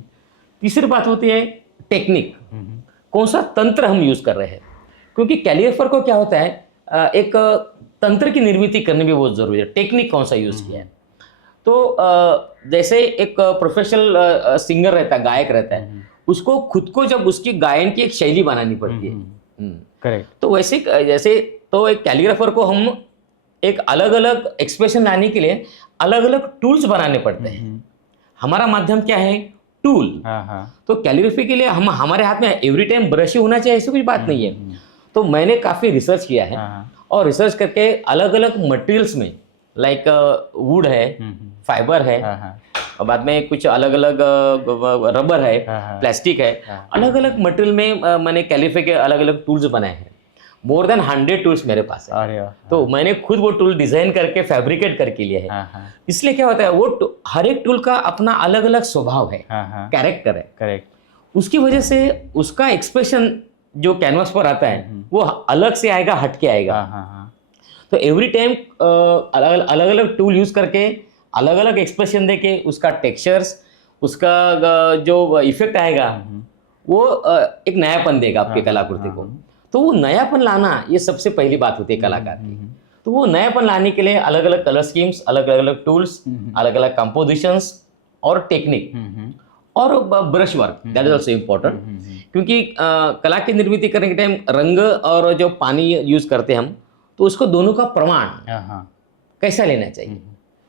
तीसरी बात होती है टेक्निक, कौन सा तंत्र हम यूज़ कर रहे हैं, क्योंकि कैलीग्राफर को क्या होता है एक तंत्र की निर्मिति करनी भी बहुत ज़रूरी है। टेक्निक कौन सा यूज़ किया है। तो जैसे एक प्रोफेशनल सिंगर रहता है, गायक रहता है, उसको खुद को जब उसकी गायन की एक शैली बनानी पड़ती है। करेक्ट। तो वैसे जैसे तो एक कैलीग्राफर को हम एक अलग अलग एक्सप्रेशन लाने के लिए अलग अलग टूल्स बनाने पड़ते हैं। हमारा माध्यम क्या है, टूल। तो कैलीग्राफी के लिए हमारे हाथ में एवरी टाइम ब्रश ही होना चाहिए, ऐसी कोई बात नहीं है। तो मैंने काफ़ी रिसर्च किया है और रिसर्च करके अलग अलग मटेरियल्स में, लाइक वुड है, फाइबर है, हाँ हाँ और बाद में कुछ अलग अलग रबर है, हाँ, प्लास्टिक है, हाँ। अलग अलग मटेरियल में मैंने कैलिफे के अलग अलग टूल्स बनाए हैं। मोर देन 100 टूल्स मेरे पास है। अरे वाह, तो मैंने खुद वो टूल डिजाइन करके फैब्रिकेट करके लिया है। हाँ हाँ इसलिए क्या होता है, वो हर एक टूल का अपना अलग अलग स्वभाव है, हाँ हाँ, कैरेक्टर है। करेक्ट। उसकी वजह से उसका एक्सप्रेशन जो कैनवास पर आता है वो अलग से आएगा, हट के आएगा। हाँ हाँ हाँ, तो एवरी टाइम अलग अलग टूल यूज करके अलग अलग एक्सप्रेशन देके उसका टेक्सचर्स, उसका जो इफेक्ट आएगा वो एक नयापन देगा आपके कलाकृति को। तो वो नयापन लाना ये सबसे पहली बात होती है कलाकार की। तो वो नयापन लाने के लिए अलग अलग कलर स्कीम्स, अलग अलग टूल्स, अलग अलग कंपोजिशंस और टेक्निक और brush work, that is also important. क्योंकि कला की निर्मित करने के टाइम रंग और जो पानी यूज करते हैं हम, तो उसको दोनों का प्रमाण हाँ हाँ, कैसा लेना चाहिए।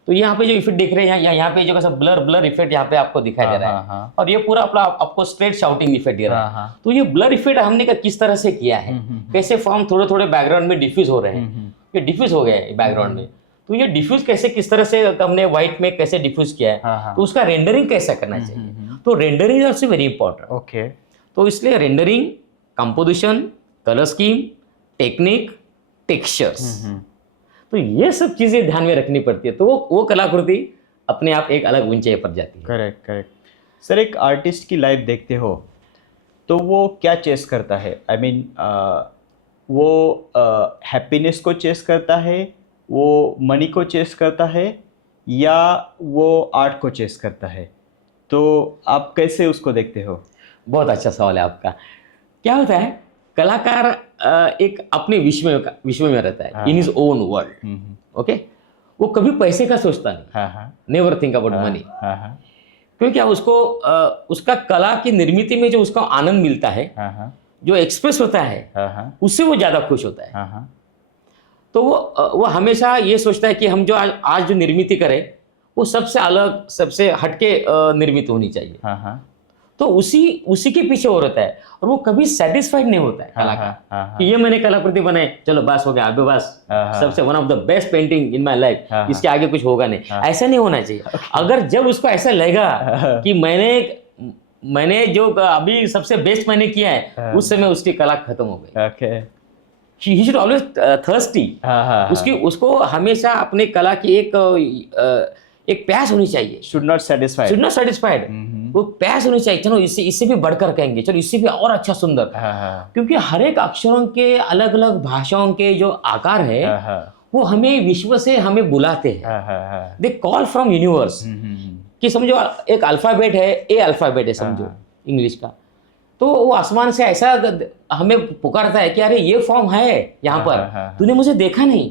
तो यहाँ पे जो इफेक्ट दिख रहे हैं, यहाँ पे जो कैसा ब्लर ब्लर इफेक्ट यहाँ पे आपको दिखाई दे रहा हाँ, है, हाँ। और ये पूरा अपना आपको स्ट्रेट शाउटिंग इफेक्ट दे रहा हाँ, है। हाँ। तो ये ब्लर इफेक्ट हमने किस तरह से किया है, कैसे फॉर्म थोड़े थोड़े बैकग्राउंड में डिफ्यूज हो रहे हैं, ये डिफ्यूज हो गया है बैकग्राउंड में। तो ये डिफ्यूज कैसे, किस तरह से हमने व्हाइट में कैसे डिफ्यूज किया है, हाँ, हाँ। तो उसका रेंडरिंग कैसा करना चाहिए। तो rendering is also very important. Okay, तो इसलिए rendering, composition, colour scheme, technique, textures, तो ये सब चीजें ध्यान में रखनी पड़ती है। तो वो कलाकृति अपने आप एक अलग ऊंचाई पर जाती है। Correct correct. सर, एक आर्टिस्ट की लाइफ देखते हो तो वो क्या चेस करता है? आई मीन वो हैप्पीनेस को चेस करता है, वो मनी को चेस करता है, या वो आर्ट को चेस करता है? तो आप कैसे उसको देखते हो? बहुत अच्छा सवाल है आपका। क्या होता है, कलाकार एक अपने विश्व में रहता है, in his own world. Okay, वो कभी पैसे का सोचता नहीं, हाँ हाँ नेवर थिंक अबाउट मनी। हाँ हाँ क्योंकि क्या उसको उसका कला की निर्मित में जो उसका आनंद मिलता है, हाँ हाँ जो एक्सप्रेस होता है, हाँ हाँ उससे वो ज्यादा खुश होता है। हाँ हाँ, तो वो हमेशा ये सोचता है कि हम जो आज जो निर्मित करें वो सबसे अलग, सबसे हटके निर्मित होनी चाहिए। हाँ हाँ तो उसी के पीछे वो रहता है, और वो कभी सेटिस्फाइड नहीं होता है कलाकार कि ये मैंने कलाकृति बनाई, चलो बस हो गया, अभी बस सबसे one of the best painting in my life, इसके आगे कुछ होगा नहीं। ऐसा नहीं होना चाहिए। अगर जब उसको ऐसा लगेगा कि मैंने जो अभी सबसे बेस्ट मैंने किया है, उस समय उसकी कला खत्म हो गई। Okay, he should always thirsty. उसको हमेशा अपने कला की एक प्यास होनी चाहिए। Should not satisfied. वो प्यास होनी चाहिए, चलो इससे भी बढ़कर कहेंगे, चलो इससे भी और अच्छा सुंदर। क्योंकि हर एक अक्षरों के अलग अलग भाषाओं के जो आकार है, वो हमें विश्व से हमें बुलाते हैं। They call from universe. कि समझो एक अल्फाबेट है, ए अल्फाबेट है समझो इंग्लिश का, तो वो आसमान से ऐसा हमें पुकारता है कि अरे ये फॉर्म है यहाँ पर, तूने मुझे देखा नहीं,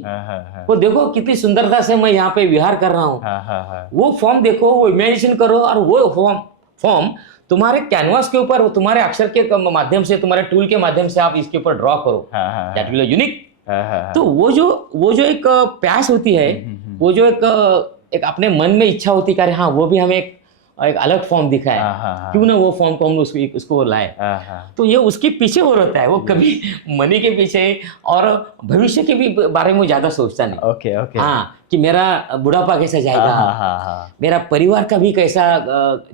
वो देखो कितनी सुंदरता से मैं यहाँ पे विहार कर रहा हूँ। वो फॉर्म देखो, वो इमेजिनेशन करो, और वो फॉर्म तुम्हारे कैनवास के ऊपर, तुम्हारे अक्षर के माध्यम से, तुम्हारे टूल के माध्यम से आप इसके ऊपर ड्रॉ करो, दैट विल बी यूनिक। तो वो जो एक प्यास होती है, वो जो एक अपने मन में इच्छा होती है कि हाँ वो भी हमें एक अलग फॉर्म दिखा है, क्यों ना वो फॉर्म को हम उसको लाए। तो ये उसके पीछे वो रहता है, वो कभी मनी के पीछे और भविष्य के भी बारे में ज्यादा सोचता नहीं। ओके ओके, हाँ, कि मेरा बुढ़ापा कैसा जाएगा, मेरा परिवार का भी कैसा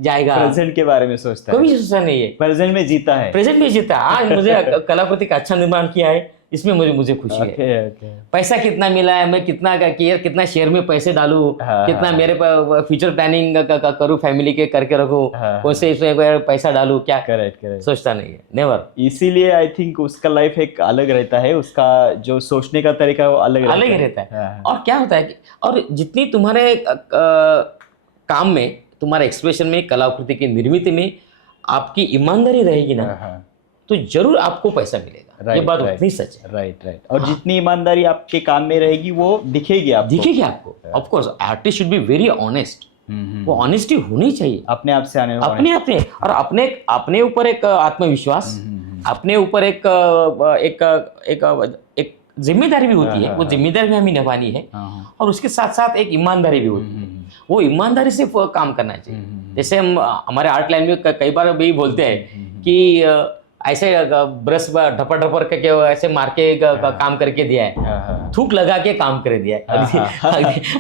जाएगा, प्रेजेंट के बारे में सोचता है, कभी सोचता नहीं है। प्रेजेंट में जीता है, प्रेजेंट में जीता। आज मुझे कलाकृति का अच्छा निर्माण किया है, इसमें मुझे खुशी है। पैसा कितना मिला है, मैं कितना शेयर में पैसे डालूं, कितना मेरे फ्यूचर प्लानिंग करूं, फैमिली के करके रखूं, कौन से इसमें पैसा डालूं, क्या करेक्ट सोचता नहीं है, नेवर। इसीलिए आई थिंक उसका लाइफ एक अलग रहता है, उसका जो सोचने का तरीका वो अलग रहता है। और क्या होता है, और जितनी तुम्हारे काम में, तुम्हारे एक्सप्रेशन में, कलाकृति की निर्मित में आपकी ईमानदारी रहेगी ना, तो जरूर आपको पैसा मिलेगा। ये बात उतनी सच है। राइट। और जितनी ईमानदारी आपके काम में रहेगी वो दिखेगी आपको। Of course artist should be very honest. वो ऑनेस्टी होनी चाहिए अपने आप से, और अपने ऊपर एक आत्मविश्वास, अपने ऊपर एक जिम्मेदारी भी होती है। वो जिम्मेदारी भी हमें निभानी है, और उसके साथ साथ एक ईमानदारी भी होती है। वो ईमानदारी से काम करना चाहिए। जैसे हम हमारे आर्ट लाइन में कई बार भी बोलते हैं कि ऐसे ब्रश ढपर ढपर करके वो ऐसे मार के काम करके दिया है, हाँ, हाँ, थूक लगा के काम कर दिया है।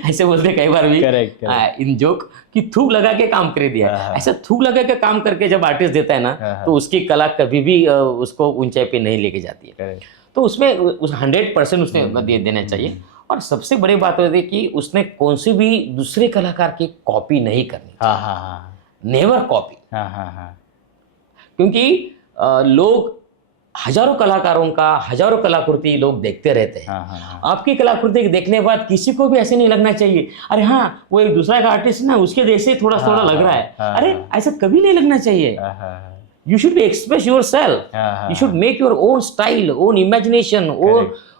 ऐसे बोलते हैं कई बार भी Correct, इन जोक कि थूक लगा के काम कर दिया है। ऐसा थूक लगा के काम करके जब आर्टिस्ट देता है ना, तो उसकी कला कभी भी उसको ऊंचाई पे नहीं लेके जाती है। correct. तो उसमें उस 100% उसने देना चाहिए। और सबसे बड़ी बात होती है कि उसने कौन सी भी दूसरे कलाकार की कॉपी नहीं करनी, हाँ, हाँ, हाँ, नेवर कॉपी। हाँ, हाँ, हाँ, क्योंकि लोग हजारों कलाकारों का हजारों कलाकृति लोग देखते रहते हैं। हाँ, हाँ, हाँ, आपकी कलाकृति देखने के बाद किसी को भी ऐसे नहीं लगना चाहिए अरे हाँ वो एक दूसरा का आर्टिस्ट ना उसके जैसे थोड़ा थोड़ा लग रहा है। हाँ, अरे ऐसा कभी नहीं लगना चाहिए। हाँ, हाँ, You should be express yourself. हाँ, You should make your own style, own imagination,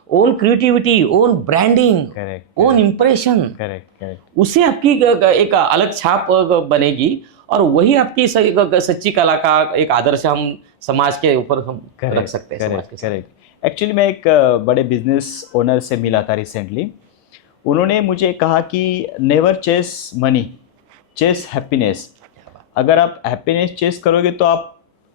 own creativity, own branding, correct, own impression. correct, correct. उससे आपकी एक अलग छाप बनेगी और वही आपकी सच्ची कला का एक आदर्श हम समाज के ऊपर हम रख सकते हैं। समाज के साथ। करेक्ट। एक्चुअली मैं एक बड़े बिजनेस ओनर से मिला था रिसेंटली। उन्होंने मुझे कहा कि never chase money, chase happiness. अगर आप हैप्पीनेस चेस करोगे तो आप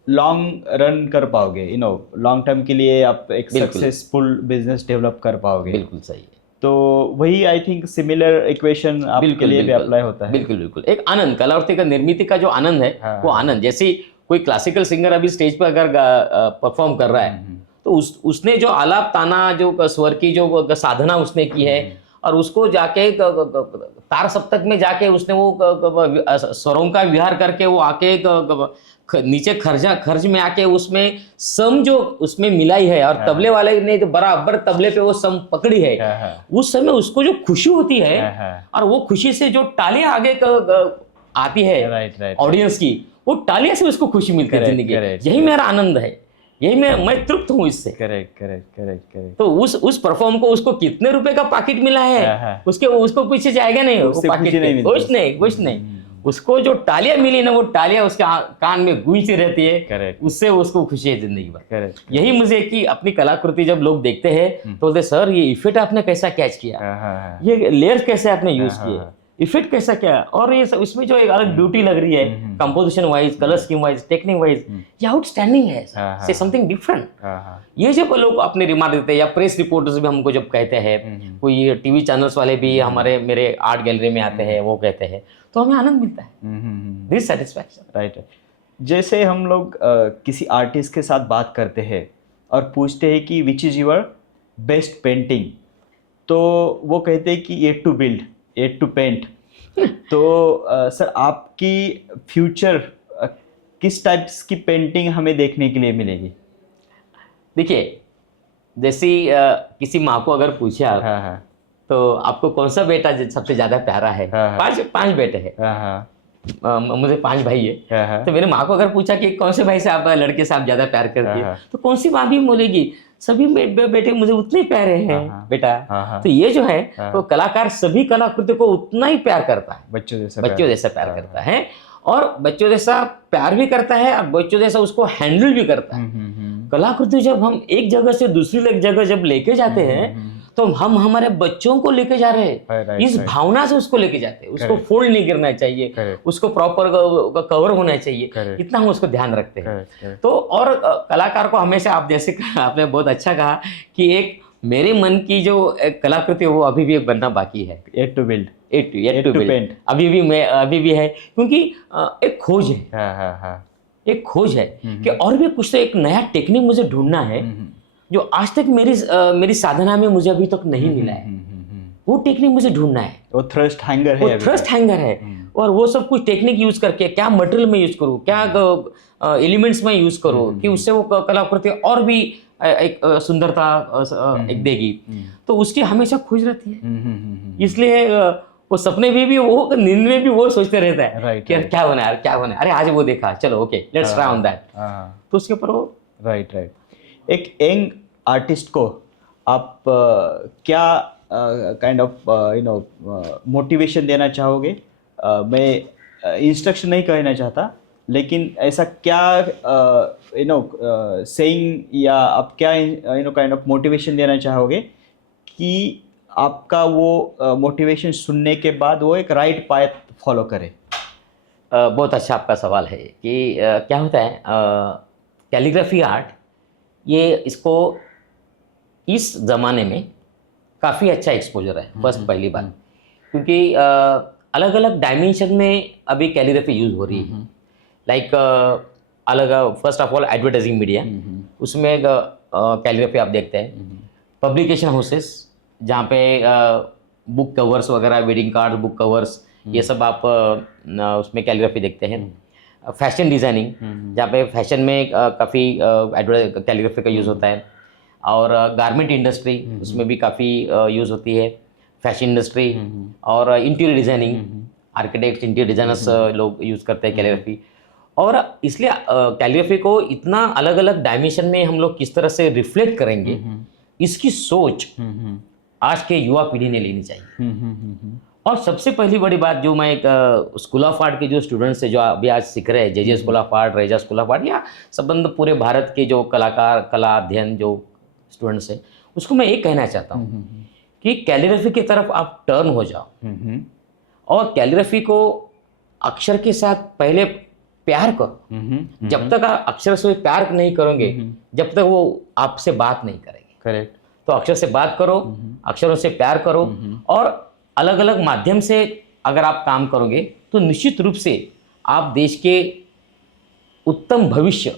लॉन्ग रन कर पाओगे, लॉन्ग टर्म के लिए आप एक बिल्कुल। सक्सेसफुल बिजनेस डेवलप कर पाओगे। बिल्कुल सही है। तो वही आई थिंक सिमिलर इक्वेशन आपके लिए भी अप्लाई होता है। बिल्कुल बिल्कुल। एक आनंद, कलाकृति का निर्मिति का जो आनंद है, हाँ, वो आनंद, जैसे कोई क्लासिकल सिंगर अभी स्टेज पर अगर परफॉर्म कर रहा है तो उसने जो आलाप ताना, जो स्वर की जो साधना उसने की है और उसको जाके तार सप्तक में जाके उसने वो स्वरों का विहार करके वो आके नीचे खर्ज में आके उसमें सम जो उसमें मिलाई है और तबले वाले ने जो बराबर तबले पे वो सम पकड़ी है, उस समय उसको जो खुशी होती है और वो खुशी से जो तालियां आगे आती है ऑडियंस की, वो तालियां से उसको खुशी मिलती है जिंदगी। यही मेरा आनंद है, यही मैं तृप्त हूँ इससे। करेक्ट। तो उस परफॉर्म को उसको कितने रुपए का पैकेट मिला है उसको पीछे जाएगा नहीं, वो पैकेट कुछ नहीं। उसको जो तालियां मिली ना, वो तालियां उसके कान में गूंजती रहती है, उससे उसको खुशी है जिंदगी भर। यही मुझे कि अपनी कलाकृति जब लोग देखते हैं तो बोलते सर ये इफेक्ट आपने कैसा कैच किया, ये लेयर्स कैसे आपने यूज किए, इफेक्ट कैसा क्या, और ये इसमें जो एक अलग ब्यूटी लग रही है composition wise, colour scheme wise, technique wise, ये आउटस्टैंडिंग है, से समथिंग डिफरेंट। ये जब लोग अपने रिमार्क देते हैं या प्रेस रिपोर्टर्स भी हमको जब कहते हैं, कोई टीवी चैनल्स वाले भी मेरे आर्ट गैलरी में आते हैं, वो कहते हैं, तो हमें आनंद मिलता है, दिस सेटिस्फैक्शन। राइट। जैसे हम लोग किसी आर्टिस्ट के साथ बात करते हैं और पूछते हैं कि which is your best painting, तो वो कहते हैं कि yet to build, yet to paint. तो सर आपकी फ्यूचर किस टाइप्स की पेंटिंग हमें देखने के लिए मिलेगी? देखिए, जैसे किसी माँ को अगर पूछे आप, हाँ, तो आपको कौन सा बेटा सबसे ज्यादा प्यारा है? पांच बेटे हैं, मुझे 5 भाई है। तो मेरे माँ को अगर पूछा कि कौन से भाई से आप लड़के से आप ज्यादा प्यार करती है, तो कौन सी माँ भी बोलेगी सभी बेटे मुझे उतने प्यारे हैं बेटा। तो ये जो है तो कलाकार सभी कलाकृति को उतना ही प्यार करता है, बच्चों जैसा प्यार करता है, और बच्चों जैसा प्यार भी करता है और बच्चों जैसा उसको हैंडल भी करता है। कलाकृति जब हम एक जगह से दूसरी जगह जब लेके जाते हैं तो हम हमारे बच्चों को लेके जा रहे हैं, इस भावना से उसको लेके जाते हैं। उसको फोल्ड नहीं करना चाहिए, उसको प्रॉपर कवर होना चाहिए, इतना हम उसको ध्यान रखते हैं। तो और कलाकार को हमेशा, आप जैसे आपने बहुत अच्छा कहा कि एक मेरे मन की जो कलाकृति है वो अभी भी बनना बाकी है, yet to build, yet to build अभी भी है, क्योंकि एक खोज है, एक खोज है कि और भी कुछ तो एक नया टेक्निक मुझे ढूंढना है जो आज तक मेरी साधना में मुझे अभी तक नहीं मिला है। वो टेक्निक मुझे ढूंढना है, वो थ्रस्ट हैंगर है, वो थ्रस्ट हैंगर है। और वो सब कुछ टेक्निक यूज करके क्या मटेरियल में यूज करूँ, क्या एलिमेंट्स में यूज करूँ कि उससे वो कलाकृति और भी एक सुंदरता एक देगी। तो उसकी हमेशा खोज रहती है, इसलिए वो सपने में भी वो, नींद में भी वो सोचते रहता है कि क्या बना यार, क्या बना, अरे आज वो देखा, चलो okay let's try on that. तो उसके ऊपर वो राइट। एक यंग आर्टिस्ट को आप क्या काइंड ऑफ मोटिवेशन देना चाहोगे? मैं इंस्ट्रक्शन नहीं कहना चाहता, लेकिन ऐसा क्या सेइंग या आप क्या काइंड ऑफ मोटिवेशन देना चाहोगे कि आपका वो मोटिवेशन सुनने के बाद वो एक राइट पाथ फॉलो करे? बहुत अच्छा आपका सवाल है कि क्या होता है, कैलीग्राफी आर्ट, ये इसको इस ज़माने में काफ़ी अच्छा एक्सपोजर है, बस पहली बात, क्योंकि अलग अलग डायमेंशन में अभी कैलीग्राफी यूज़ हो रही है। लाइक अलग, first of all advertising media, उसमें कैलीग्राफी आप देखते हैं। पब्लिकेशन हाउसेस जहाँ पे बुक कवर्स वगैरह, वेडिंग कार्ड, बुक कवर्स, ये सब आप उसमें कैलीग्राफी देखते हैं। फैशन डिज़ाइनिंग, जहाँ पे फैशन में काफ़ी कैलीग्राफी का यूज़ होता है। और गारमेंट इंडस्ट्री, उसमें भी काफ़ी यूज़ होती है। फैशन इंडस्ट्री और interior designing, architects, interior designers लोग यूज़ करते हैं कैलीग्राफी। और इसलिए कैलीग्राफी को इतना अलग अलग डायमेंशन में हम लोग किस तरह से रिफ्लेक्ट करेंगे, इसकी सोच आज के युवा पीढ़ी ने लेनी चाहिए। और सबसे पहली बड़ी बात जो मैं, एक स्कूल ऑफ आर्ट के जो स्टूडेंट्स हैं जो अभी आज सीख रहे हैं, जे स्कूल ऑफ आर्ट, रेजा स्कूल ऑफ आर्ट, या संबंध पूरे भारत के जो कलाकार, कला अध्ययन जो स्टूडेंट्स हैं, उसको मैं ये कहना चाहता हूँ कि कैलीग्राफी की तरफ आप टर्न हो जाओ। और कैलीग्राफी को अक्षर के साथ पहले प्यार करो। जब तक आप अक्षर से प्यार नहीं करोगे, जब तक वो आपसे बात नहीं करेंगे। करेक्ट। तो अक्षर से बात करो, अक्षरों से प्यार करो, और अलग अलग माध्यम से अगर आप काम करोगे तो निश्चित रूप से आप देश के उत्तम भविष्य,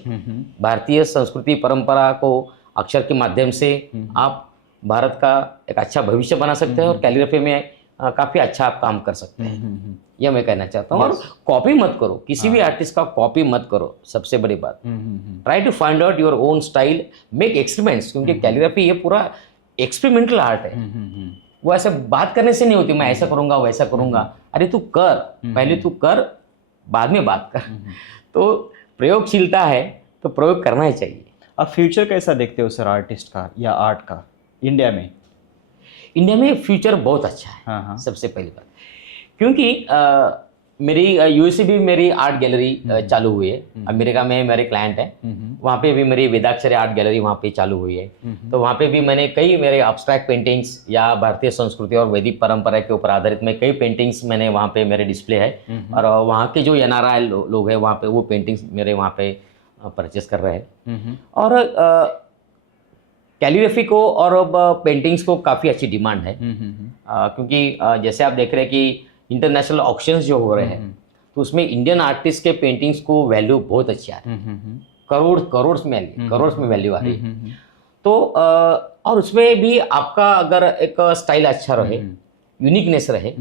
भारतीय संस्कृति परंपरा को अक्षर के माध्यम से आप भारत का एक अच्छा भविष्य बना सकते हैं, और कैलीग्राफी में काफ़ी अच्छा आप काम कर सकते हैं। यह मैं कहना चाहता हूँ। और कॉपी मत करो, किसी भी आर्टिस्ट का कॉपी मत करो, सबसे बड़ी बात। Try to find out your own style, make experiments, क्योंकि कैलीग्राफी ये पूरा एक्सपेरिमेंटल आर्ट है। वो ऐसे बात करने से नहीं होती, मैं ऐसा करूँगा वैसा करूँगा। अरे तू कर, पहले तू कर, बाद में बात कर। तो प्रयोगशीलता है तो प्रयोग करना ही चाहिए। अब फ्यूचर कैसा देखते हो सर आर्टिस्ट का या आर्ट का इंडिया में? इंडिया में फ्यूचर बहुत अच्छा है। हाँ। सबसे पहली बात, क्योंकि मेरी यूएसए भी मेरी आर्ट गैलरी चालू हुई है। अमेरिका में मेरे क्लाइंट हैं, वहाँ पे भी मेरी वेदाक्षरी आर्ट गैलरी वहाँ पे चालू हुई है। तो वहाँ पे भी मैंने कई मेरे एब्स्ट्रैक्ट पेंटिंग्स या भारतीय संस्कृति और वैदिक परंपरा के ऊपर आधारित में कई पेंटिंग्स मैंने वहाँ पे मेरे डिस्प्ले है। और वहाँ के जो NRI लोग हैं वहाँ पे, वो पेंटिंग्स मेरे वहाँ पे परचेस कर रहे हैं। और कैलीग्राफी को और अब पेंटिंग्स को काफ़ी अच्छी डिमांड है। क्योंकि जैसे आप देख रहे हैं कि इंटरनेशनल ऑक्शंस जो हो रहे हैं, तो उसमें इंडियन आर्टिस्ट के पेंटिंग्स को वैल्यू बहुत अच्छी आ रही है। करोड़ में वैल्यू आ रही है। तो और उसमें भी आपका अगर एक स्टाइल अच्छा रहे, यूनिकनेस रहे,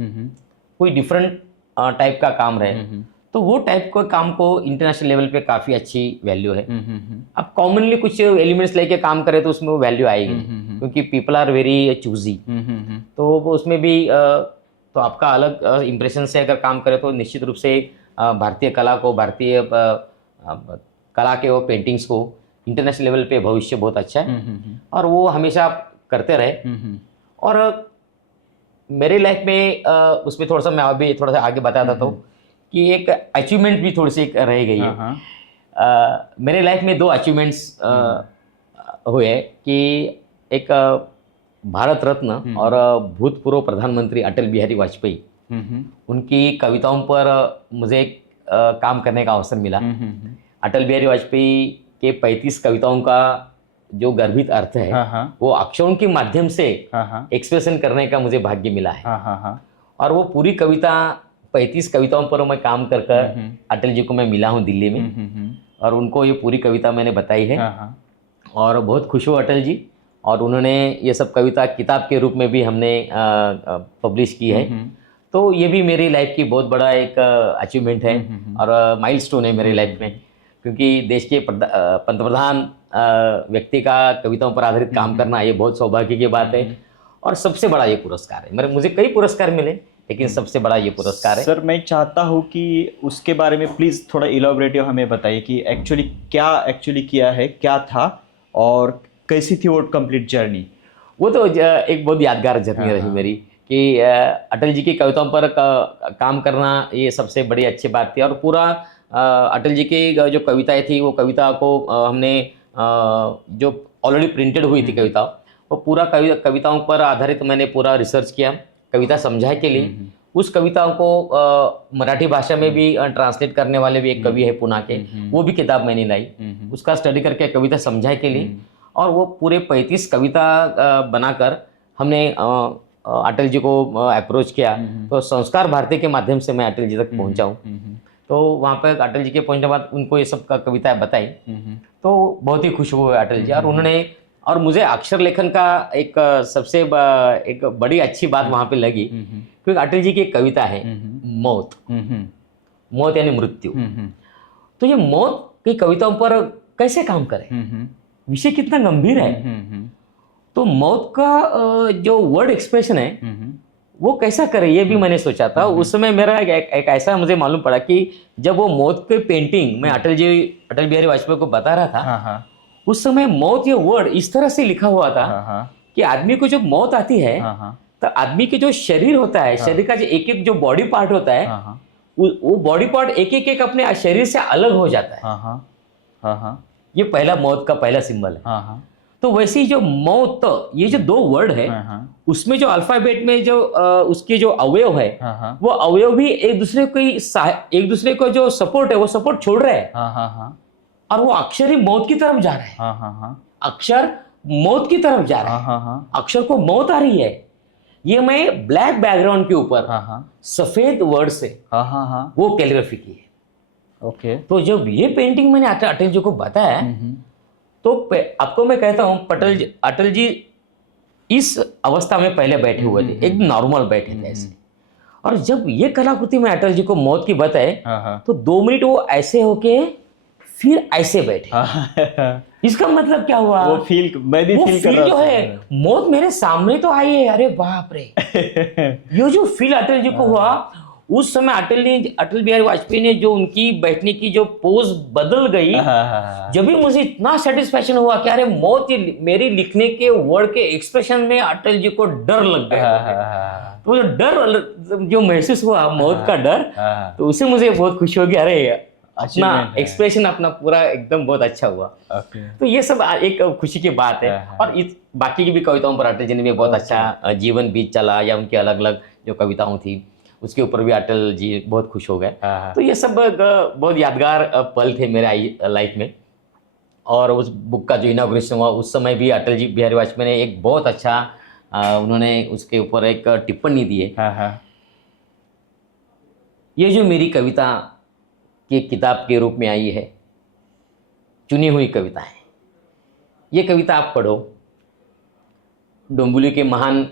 कोई डिफरेंट टाइप का काम रहे, तो वो टाइप के काम को इंटरनेशनल लेवल पे काफ़ी अच्छी वैल्यू है। अब कॉमनली कुछ एलिमेंट्स लेके काम करें तो उसमें वो वैल्यू आएगी, क्योंकि पीपल आर वेरी चूजी। तो वो उसमें भी तो आपका अलग इम्प्रेशन से अगर काम करें तो निश्चित रूप से भारतीय कला को, भारतीय कला के वो पेंटिंग्स को इंटरनेशनल लेवल पे भविष्य बहुत अच्छा है। और वो हमेशा आप करते रहे। और मेरे लाइफ में उसमें थोड़ा सा मैं अभी थोड़ा सा आगे बता देता हूँ कि एक अचीवमेंट भी थोड़ी सी रह गई है। मेरे लाइफ में 2 अचीवमेंट्स हुए कि एक भारत रत्न और भूतपूर्व प्रधानमंत्री अटल बिहारी वाजपेयी, उनकी कविताओं पर मुझे काम करने का अवसर मिला। अटल बिहारी वाजपेयी के 35 कविताओं का जो गर्भित अर्थ है, वो अक्षरों के माध्यम से एक्सप्रेशन करने का मुझे भाग्य मिला है। और वो पूरी कविता, 35 कविताओं पर मैं काम कर अटल जी को मैं मिला हूँ दिल्ली में, और उनको ये पूरी कविता मैंने बताई है। और बहुत खुश हो अटल जी, और उन्होंने ये सब कविता किताब के रूप में भी हमने पब्लिश की है। तो ये भी मेरी लाइफ की बहुत बड़ा एक अचीवमेंट है और माइलस्टोन है मेरी लाइफ में, क्योंकि देश के पंतप्रधान व्यक्ति का कविताओं पर आधारित काम करना ये बहुत सौभाग्य की बात है। और सबसे बड़ा ये पुरस्कार है। मुझे कई पुरस्कार मिले, लेकिन सबसे बड़ा ये पुरस्कार है। सर मैं चाहता हूँ कि उसके बारे में प्लीज़ थोड़ा इलॉबरेटिव हमें बताइए कि एक्चुअली क्या किया है, क्या था और कैसी थी वो कंप्लीट जर्नी। वो तो एक बहुत यादगार जर्नी रही मेरी, कि अटल जी की कविताओं पर काम करना ये सबसे बड़ी अच्छी बात थी। और पूरा अटल जी की जो कविताएं थी, वो कविता को हमने जो ऑलरेडी प्रिंटेड हुई थी कविता, वो पूरा कविताओं पर आधारित मैंने पूरा रिसर्च किया कविता समझाए के लिए। उस कविताओं को मराठी भाषा में भी ट्रांसलेट करने वाले भी एक कवि है पुणे के, वो भी किताब मैंने लाई, उसका स्टडी करके कविता समझाए के लिए, और वो पूरे 35 कविता बनाकर हमने अटल जी को अप्रोच किया। तो संस्कार भारती के माध्यम से मैं अटल जी तक पहुंचा हूँ। तो वहाँ पर अटल जी के पहुंचने के बाद उनको ये सब कविताएं बताई, तो बहुत ही खुश हुए अटल जी। और उन्होंने, और मुझे अक्षर लेखन का एक सबसे एक बड़ी अच्छी बात वहाँ पे लगी, क्योंकि अटल जी की एक कविता है मौत, मौत यानी मृत्यु। तो ये मौत की कविताओं पर कैसे काम करें, विषय कितना गंभीर है। तो मौत का जो वर्ड एक्सप्रेशन है वो कैसा करे, ये भी मैंने सोचा था। उस समय मेरा एक ऐसा मुझे मालूम पड़ा कि जब वो मौत की पेंटिंग मैं अटल बिहारी वाजपेयी को बता रहा था, उस समय मौत ये वर्ड इस तरह से लिखा हुआ था कि आदमी को जब मौत आती है तो आदमी के जो शरीर होता है, शरीर का जो एक एक जो बॉडी पार्ट होता है, वो बॉडी पार्ट एक एक अपने शरीर से अलग हो जाता है। ये पहला मौत का पहला सिंबल है। तो वैसे ही जो मौत, ये जो दो वर्ड है, उसमें जो अल्फाबेट में जो उसके जो अवयव है, वो अवयव भी एक दूसरे को जो सपोर्ट है वो सपोर्ट छोड़ रहे हैं, और वो अक्षर ही मौत की तरफ जा रहा है। अक्षर मौत की तरफ जा रहा है, अक्षर को मौत आ रही है। ये मैं ब्लैक बैकग्राउंड के ऊपर सफेद वर्ड से वो कैलीग्राफी की है। ओके। तो जब ये पेंटिंग मैंने अटल जी को बताया, तो आपको मैं कहता हूँ अटल जी इस अवस्था में पहले बैठे हुए थे, एक नॉर्मल बैठे थे ऐसे। और जब ये कलाकृति में अटल जी को मौत की बताए, तो 2 मिनट वो ऐसे होके फिर ऐसे बैठे। इसका मतलब क्या हुआ, वो फील मैं भी फील कर रहा जो है, मौत मेरे सामने तो आई है, अरे बाप रे। ये जो फील अटल जी को हुआ, उस समय अटल बिहारी वाजपेयी ने जो उनकी बैठने की जो पोज बदल गई, जब भी मुझे इतना सेटिस्फैक्शन हुआ कि अरे मौत मेरी लिखने के वर्ड के एक्सप्रेशन में अटल जी को डर लग गया। तो जो डर जो महसूस हुआ, मौत का डर, तो उसे मुझे बहुत खुशी होगी, अरे अपना एक्सप्रेशन अपना पूरा एकदम बहुत अच्छा हुआ। तो ये सब एक खुशी की बात है। और इस बाकी की भी कविताओं पर अटल जी ने भी बहुत अच्छा जीवन बीत चला, या उनकी अलग अलग जो कविताओं थी उसके ऊपर भी अटल जी बहुत खुश हो गए। तो ये सब बहुत यादगार पल थे मेरे लाइफ में। और उस बुक का जो इनॉग्रेशन हुआ, उस समय भी अटल जी बिहारी वाजपेयी ने एक बहुत अच्छा उन्होंने उसके ऊपर एक टिप्पणी दी है। ये जो मेरी कविता की किताब के रूप में आई है, चुनी हुई कविता है, ये कविता आप पढ़ो। डोंबिवली के महान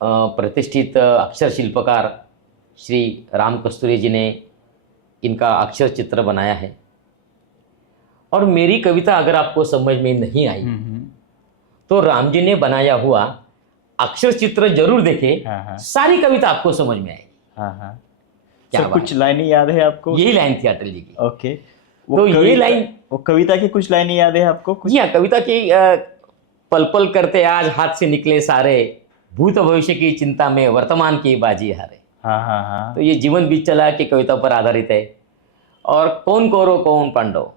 प्रतिष्ठित अक्षर शिल्पकार श्री राम कस्तूरे जी ने इनका अक्षर चित्र बनाया है। और मेरी कविता अगर आपको समझ में नहीं आई, तो राम जी ने बनाया हुआ अक्षर चित्र जरूर देखें, सारी कविता आपको समझ में आएगी। क्या कुछ लाइनें याद है आपको? यही लाइन थी अटल जी की। ओके। तो ये लाइन, वो कविता की कुछ लाइनें याद है आपको? जी हाँ, कविता की पल पल करते आज हाथ से निकले सारे, भूत भविष्य की चिंता में वर्तमान की बाजी हारे। तो ये जीवन बीत चला की कविता पर आधारित है। और कौन कौरव कौन पांडव,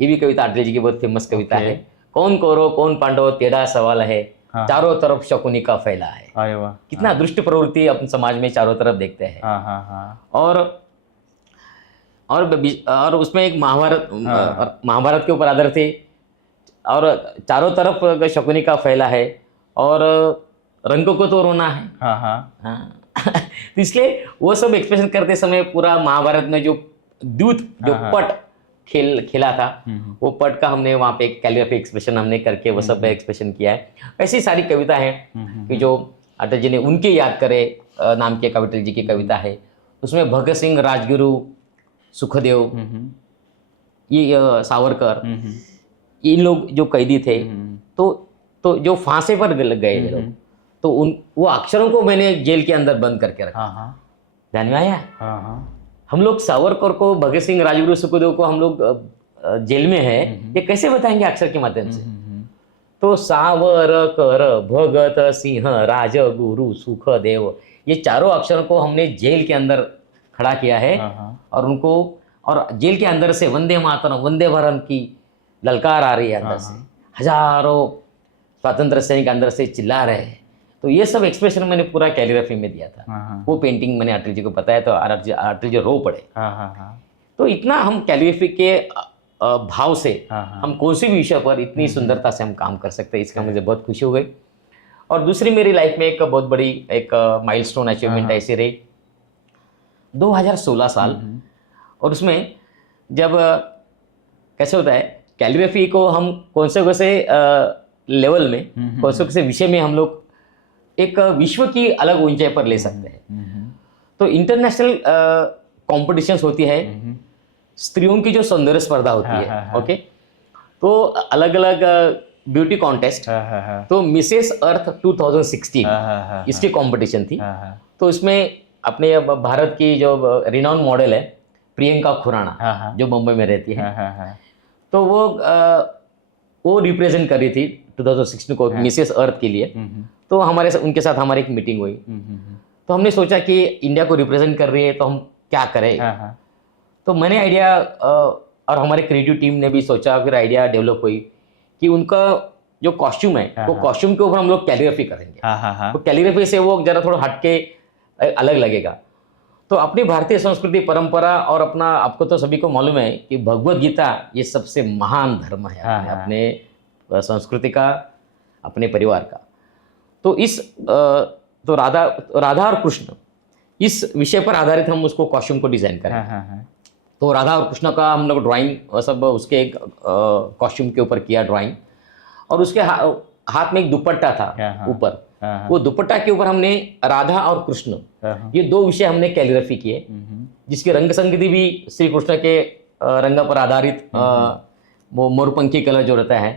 ये भी कविता अटल जी की बहुत फेमस कविता है। कौन कौरव कौन पांडव तेरा सवाल है, चारों तरफ शकुनी का फैला है। कितना दुष्ट प्रवृत्ति अपन समाज में चारों तरफ देखते हैं। और उसमें एक महाभारत के ऊपर आधारित थे। और चारों तरफ शकुनी का फैला है, और रंगों को तो रोना है। तो इसलिए वो सब एक्सप्रेशन करते समय पूरा महाभारत में जो दूत जो पट खेला था, वो पट का हमने वहाँ पे कैलीग्राफी एक्सप्रेशन हमने करके वो सब एक्सप्रेशन किया है। ऐसी सारी कविता है कि जो अटल जी ने उनके याद करे नाम की अटल जी की कविता है। उसमें भगत सिंह, राजगुरु, सुखदेव, ये सावरकर, इन लोग जो कैदी थे, तो जो फांसे पर गए लोग, तो वो अक्षरों को मैंने जेल के अंदर बंद करके रखा। ध्यान में आया? हम लोग सावरकर को, भगत सिंह, राजगुरु, सुखदेव को हम लोग जेल में है, ये कैसे बताएंगे अक्षर के माध्यम से? तो सावरकर, भगत सिंह, राजगुरु, सुखदेव, ये चारों अक्षरों को हमने जेल के अंदर खड़ा किया है। और उनको, और जेल के अंदर से वंदे मातरम, वंदे भारत की ललकार आ रही है अंदर से। हजारों स्वतंत्र सैनिक अंदर से चिल्ला रहे हैं। तो तो ये सब एक्सप्रेशन मैंने पूरा कैलीग्राफी में दिया था। हाँ वो पेंटिंग मैंने अटल जी को बताया तो अटल जी रो पड़े। हाँ तो इतना हम कैलीग्राफी के भाव से हाँ हम कोई सी भी विषय पर इतनी सुंदरता से हम काम कर सकते हैं, इसका मुझे बहुत खुशी हो गई। और दूसरी मेरी लाइफ में एक बहुत बड़ी एक माइलस्टोन अचीवमेंट ऐसी रही 2016 साल। और उसमें जब कैसे होता है कैलीग्राफी को हम कौन से लेवल में कौन से विषय में हम लोग एक विश्व की अलग ऊंचाई पर ले सकते हैं। तो इंटरनेशनल कॉम्पिटिशन्स होती है, स्त्रियों की जो सौंदर्य स्पर्धा होती है, ओके, तो अलग अलग ब्यूटी कॉन्टेस्ट, तो मिसेस अर्थ 2016 इसकी कंपटीशन थी। तो इसमें अपने भारत की जो रिनाउंड मॉडल है प्रियंका खुराना जो मुंबई में रहती है, तो वो रिप्रेजेंट कर रही थी 2016 को मिसेस अर्थ के लिए। तो उनके साथ हमारी एक मीटिंग हुई। तो हमने सोचा कि इंडिया को रिप्रेजेंट कर रही है तो हम क्या करें। तो मैंने आइडिया और हमारे क्रिएटिव टीम ने भी सोचा, फिर आइडिया डेवलप हुई कि उनका जो कॉस्ट्यूम है वो कॉस्ट्यूम के ऊपर हम लोग कैलीग्राफी करेंगे। तो कैलीग्राफी से वो जरा थोड़ा हटके अलग लगेगा। तो अपनी भारतीय संस्कृति परंपरा और अपना, आपको तो सभी को मालूम है कि भगवत गीता ये सबसे महान धर्म है अपने संस्कृति का, अपने परिवार का। तो तो राधा और कृष्ण इस विषय पर आधारित हम उसको कॉस्ट्यूम को डिजाइन करें। तो राधा और कृष्ण का हम लोग ड्राइंग सब उसके कॉस्ट्यूम के ऊपर किया ड्राइंग, और उसके हाथ में एक दुपट्टा था ऊपर, वो दुपट्टा के ऊपर हमने राधा और कृष्ण ये दो विषय हमने कैलीग्राफी किए, जिसकी रंग संगति भी श्री कृष्ण के रंग पर आधारित वो मोरपंखी कलर जो रहता है,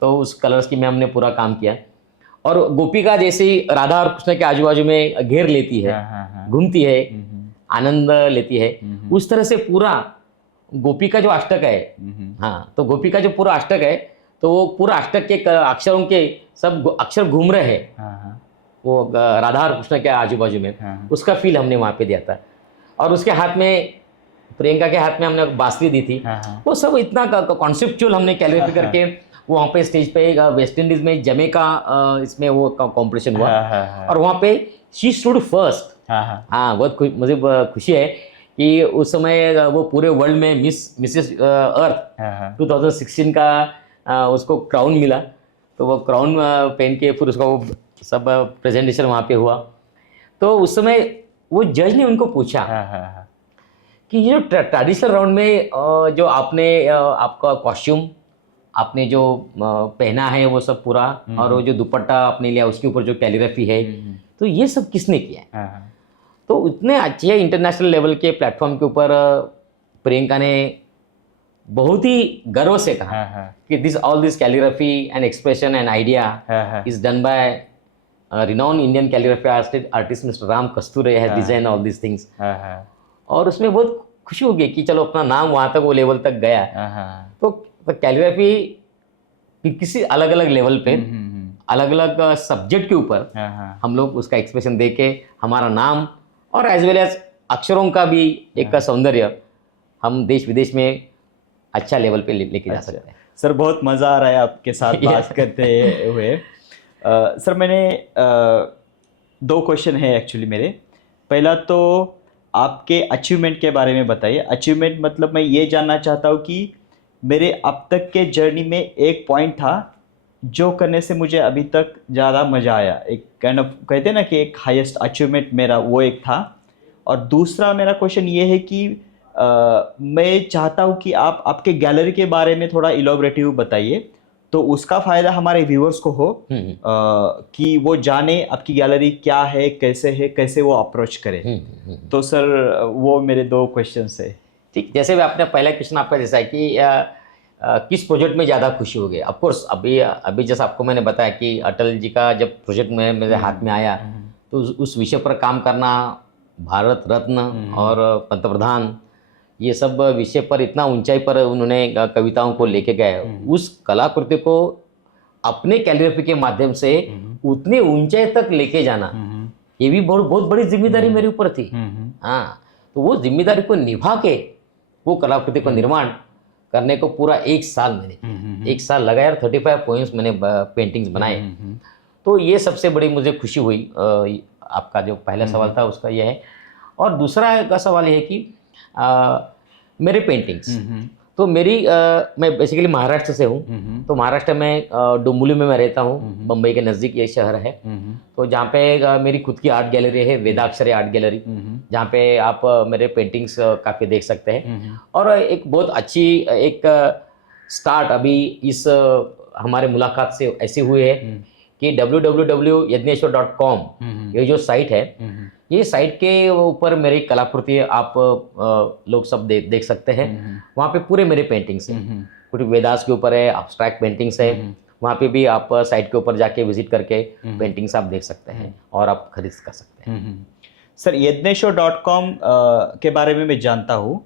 तो उस कलर्स की में हमने पूरा काम किया। और गोपिका जैसे राधा और कृष्ण के आजू बाजू में घेर लेती है, घूमती है, आनंद लेती है, उस तरह से पूरा गोपी का जो अष्टक है, हाँ, तो गोपी का जो पूरा अष्टक है, तो वो पूरा अष्टक के अक्षरों के सब अक्षर घूम रहे हैं वो राधा और कृष्ण के आजू बाजू में, उसका फील हमने वहाँ पे दिया था। और उसके हाथ में, प्रियंका के हाथ में हमने बांसुरी दी थी। वो सब इतना कॉन्सेप्चुअल हमने कैलीग्राफी करके वो वहाँ पे स्टेज पे वेस्ट इंडीज में जमैका इसमें वो कंपटीशन हुआ, और वहाँ पे शी स्टूड फर्स्ट। हाँ, बहुत मुझे खुशी है कि उस समय वो पूरे वर्ल्ड में मिसेस अर्थ 2016 का उसको क्राउन मिला। तो वो क्राउन पहन के फिर उसका वो सब प्रेजेंटेशन वहाँ पे हुआ। तो उस समय वो जज ने उनको पूछा कि ये जो ट्रेडिशनल राउंड में जो आपने आपका कॉस्ट्यूम आपने जो पहना है वो सब पूरा, और वो जो दुपट्टा आपने लिया उसके ऊपर जो कैलीग्राफी है, तो ये सब किसने किया है? तो इतने अच्छे इंटरनेशनल लेवल के प्लेटफॉर्म के ऊपर प्रियंका ने बहुत ही गर्व से कहा कि all this calligraphy and expression and idea is done by renowned Indian calligraphy artist mister Ram कस्तूरे has design all this things. और उसमें बहुत खुशी हो गई कि चलो अपना नाम वहाँ तक वो लेवल तक गया। तो कैलीग्राफी किसी अलग अलग लेवल पे अलग अलग सब्जेक्ट के ऊपर हम लोग उसका एक्सप्रेशन दे के हमारा नाम और एज वेल एज अक्षरों का भी एक सौंदर्य हम देश विदेश में अच्छा लेवल पे लेके जा सकते हैं। सर बहुत मज़ा आ रहा है आपके साथ बात करते हुए। सर मैंने दो क्वेश्चन है एक्चुअली मेरे। पहला तो आपके अचीवमेंट के बारे में बताइए। अचीवमेंट मतलब मैं ये जानना चाहता हूँ कि मेरे अब तक के जर्नी में एक पॉइंट था जो करने से मुझे अभी तक ज़्यादा मज़ा आया, एक काइंड ऑफ कहते हैं ना कि एक हाईएस्ट अचीवमेंट मेरा वो एक था। और दूसरा मेरा क्वेश्चन ये है कि मैं चाहता हूँ कि आप आपके गैलरी के बारे में थोड़ा इलॉबरेटिव बताइए, तो उसका फ़ायदा हमारे व्यूअर्स को हो कि वो जाने आपकी गैलरी क्या है, कैसे वो अप्रोच करें। तो सर वो मेरे दो क्वेश्चन है। ठीक, जैसे भी आपने पहला क्वेश्चन आपका जैसा है कि किस प्रोजेक्ट में ज़्यादा खुशी हो गई। ऑफकोर्स अभी जैसा आपको मैंने बताया कि अटल जी का जब प्रोजेक्ट में मेरे हाथ में आया तो उस विषय पर काम करना, भारत रत्न और पंतप्रधान ये सब विषय पर इतना ऊंचाई पर उन्होंने कविताओं को लेके गए, उस कलाकृति को अपने कैलीग्राफी के माध्यम से उतने ऊंचाई तक लेके जाना, ये भी बहुत बड़ी जिम्मेदारी मेरे ऊपर थी। हाँ, तो वो जिम्मेदारी को निभा के वो कलाकृति को निर्माण करने को पूरा एक साल मैंने एक साल लगाया। 35 पोएम्स मैंने पेंटिंग्स बनाए। तो ये सबसे बड़ी मुझे खुशी हुई। आपका जो पहला सवाल था उसका ये है। और दूसरा का सवाल ये है कि मेरे पेंटिंग्स, तो मेरी मैं बेसिकली महाराष्ट्र से हूँ। तो महाराष्ट्र में डोंबिवली में मैं रहता हूँ, बम्बई के नज़दीक ये शहर है। तो जहाँ पे मेरी खुद की आर्ट गैलरी है, वेदाक्षरी आर्ट गैलरी, जहाँ पे आप मेरे पेंटिंग्स काफ़ी देख सकते हैं। और एक बहुत अच्छी एक स्टार्ट अभी इस हमारे मुलाकात से ऐसे हुए है कि www.yadneshwar.com ये जो साइट है, ये साइट के ऊपर मेरी कलाकृति आप लोग सब देख सकते हैं। वहाँ पे पूरे मेरे पेंटिंग्स हैं, कुछ वेदास के ऊपर है, अब्स्ट्रैक्ट पेंटिंग्स है। वहाँ पे भी आप साइट के ऊपर जाके विजिट करके पेंटिंग्स आप देख सकते हैं और आप खरीद कर सकते हैं। सर, yadneshwar.com के बारे में मैं जानता हूँ,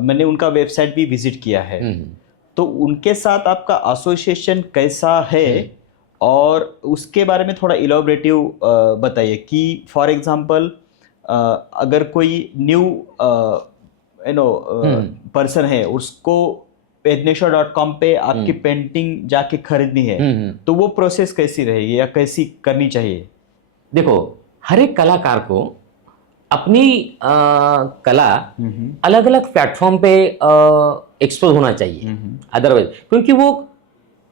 मैंने उनका वेबसाइट भी विजिट किया है। तो उनके साथ आपका एसोसिएशन कैसा है और उसके बारे में थोड़ा इलॉबरेटिव बताइए कि फॉर एग्जांपल अगर कोई न्यू पर्सन है, उसको yadneshwar.com पे आपकी पेंटिंग जाके खरीदनी है, तो वो प्रोसेस कैसी रहेगी या कैसी करनी चाहिए? देखो, हर एक कलाकार को अपनी कला अलग अलग प्लेटफॉर्म पे एक्सपोज होना चाहिए। अदरवाइज क्योंकि वो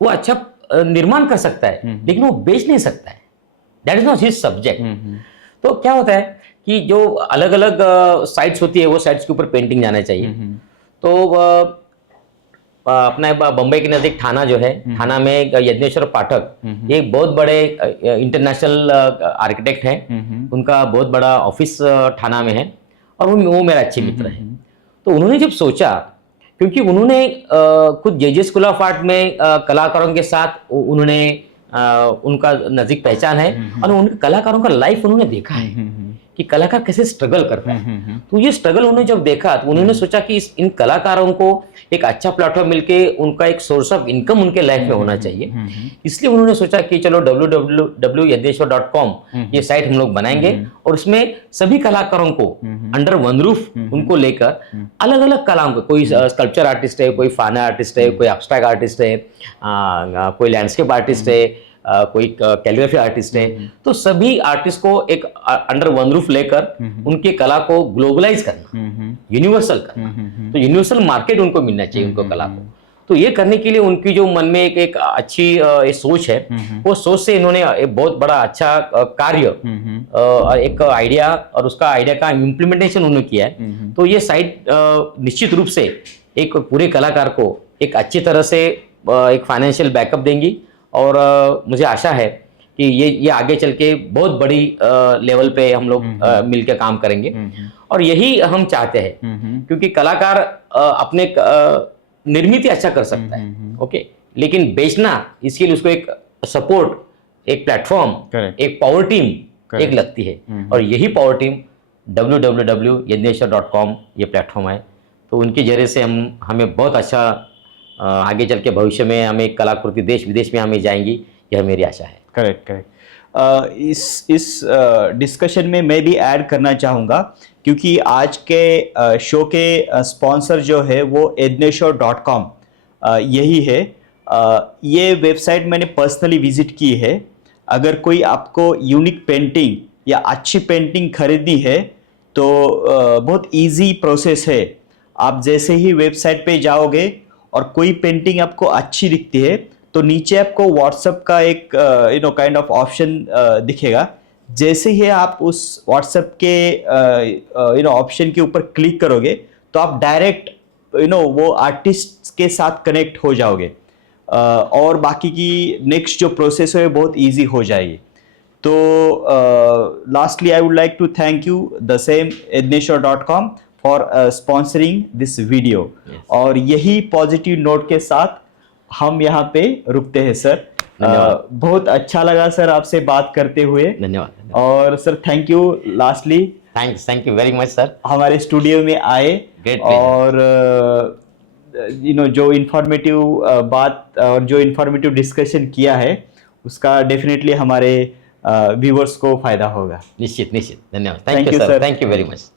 अच्छा निर्माण कर सकता है लेकिन वो बेच नहीं सकता है, that is not his subject. तो क्या होता है कि जो अलग अलग साइट्स होती है, वो साइट्स के ऊपर पेंटिंग जाना चाहिए। तो अपना बम्बई के नज़दीक थाना जो है, थाना में यज्ञेश्वर पाठक एक बहुत बड़े इंटरनेशनल आर्किटेक्ट हैं। उनका बहुत बड़ा ऑफिस थाना में है और वो मेरा अच्छे मित्र है। तो उन्होंने जब सोचा, क्योंकि उन्होंने खुद जे स्कूल ऑफ आर्ट में कलाकारों के साथ उन्होंने उनका नज़दीक पहचान है और उनके कलाकारों का लाइफ उन्होंने देखा है कि कलाकार कैसे स्ट्रगल करता है। तो ये स्ट्रगल उन्होंने जब देखा तो उन्होंने सोचा कि इन कलाकारों को एक अच्छा प्लेटफॉर्म मिलके उनका एक सोर्स ऑफ इनकम उनके लाइफ में होना चाहिए। इसलिए उन्होंने सोचा कि चलो www.yadneshwar.com ये साइट हम लोग बनाएंगे और उसमें सभी कलाकारों को अंडर वन रूफ उनको लेकर अलग अलग कलाओं को, कोई स्कल्पचर आर्टिस्ट है, कोई फाइन आर्टिस्ट है, कोई एब्स्ट्रैक्ट आर्टिस्ट है, कोई लैंडस्केप आर्टिस्ट है, कोई कैलीग्राफी आर्टिस्ट है, तो सभी आर्टिस्ट को एक अंडर वन रूफ लेकर उनकी कला को ग्लोबलाइज करना, यूनिवर्सल करना। तो यूनिवर्सल मार्केट उनको मिलना चाहिए, उनको कला को। तो ये करने के लिए उनकी जो मन में एक अच्छी सोच है, वो सोच से इन्होंने एक बहुत बड़ा अच्छा कार्य, एक आइडिया और उसका आइडिया का इम्प्लीमेंटेशन उन्होंने किया है। तो ये साइट निश्चित रूप से एक पूरे कलाकार को एक अच्छी तरह से एक फाइनेंशियल बैकअप देंगी और मुझे आशा है कि ये आगे चल के बहुत बड़ी लेवल पे हम लोग मिलकर काम करेंगे और यही हम चाहते हैं। क्योंकि कलाकार अपने निर्मित अच्छा कर सकता है, ओके, लेकिन बेचना, इसके लिए उसको एक सपोर्ट, एक प्लेटफॉर्म, एक पावर टीम एक लगती है और यही पावर टीम www.yadneshwar.com ये प्लेटफॉर्म है। तो उनके जरिए से हमें बहुत अच्छा आगे चल के भविष्य में हमें कलाकृति देश विदेश में हमें जाएंगी, यह मेरी आशा है। करेक्ट। इस डिस्कशन में मैं भी ऐड करना चाहूँगा, क्योंकि आज के शो के स्पॉन्सर जो है वो yadneshwar.com यही है। ये वेबसाइट मैंने पर्सनली विजिट की है। अगर कोई आपको यूनिक पेंटिंग या अच्छी पेंटिंग खरीदनी है तो बहुत इजी प्रोसेस है। आप जैसे ही वेबसाइट पे जाओगे और कोई पेंटिंग आपको अच्छी दिखती है तो नीचे आपको व्हाट्सएप का एक काइंड ऑफ ऑप्शन दिखेगा। जैसे ही आप उस व्हाट्सएप के ऑप्शन के ऊपर क्लिक करोगे तो आप डायरेक्ट वो आर्टिस्ट के साथ कनेक्ट हो जाओगे और बाकी की नेक्स्ट जो प्रोसेस है बहुत इजी हो जाएगी। तो lastly I would like to thank you the same yadneshwar.com for sponsoring this video. और यही पॉजिटिव नोट के साथ हम यहाँ पे रुकते हैं सर। बहुत अच्छा लगा सर आपसे बात करते हुए। धन्यवाद। और sir thank you lastly, thank you very much sir, हमारे स्टूडियो में आए और जो इन्फॉर्मेटिव बात और जो इन्फॉर्मेटिव डिस्कशन किया है उसका डेफिनेटली हमारे व्यूवर्स को फायदा होगा। निश्चित। धन्यवाद। Thank you sir, thank you very much.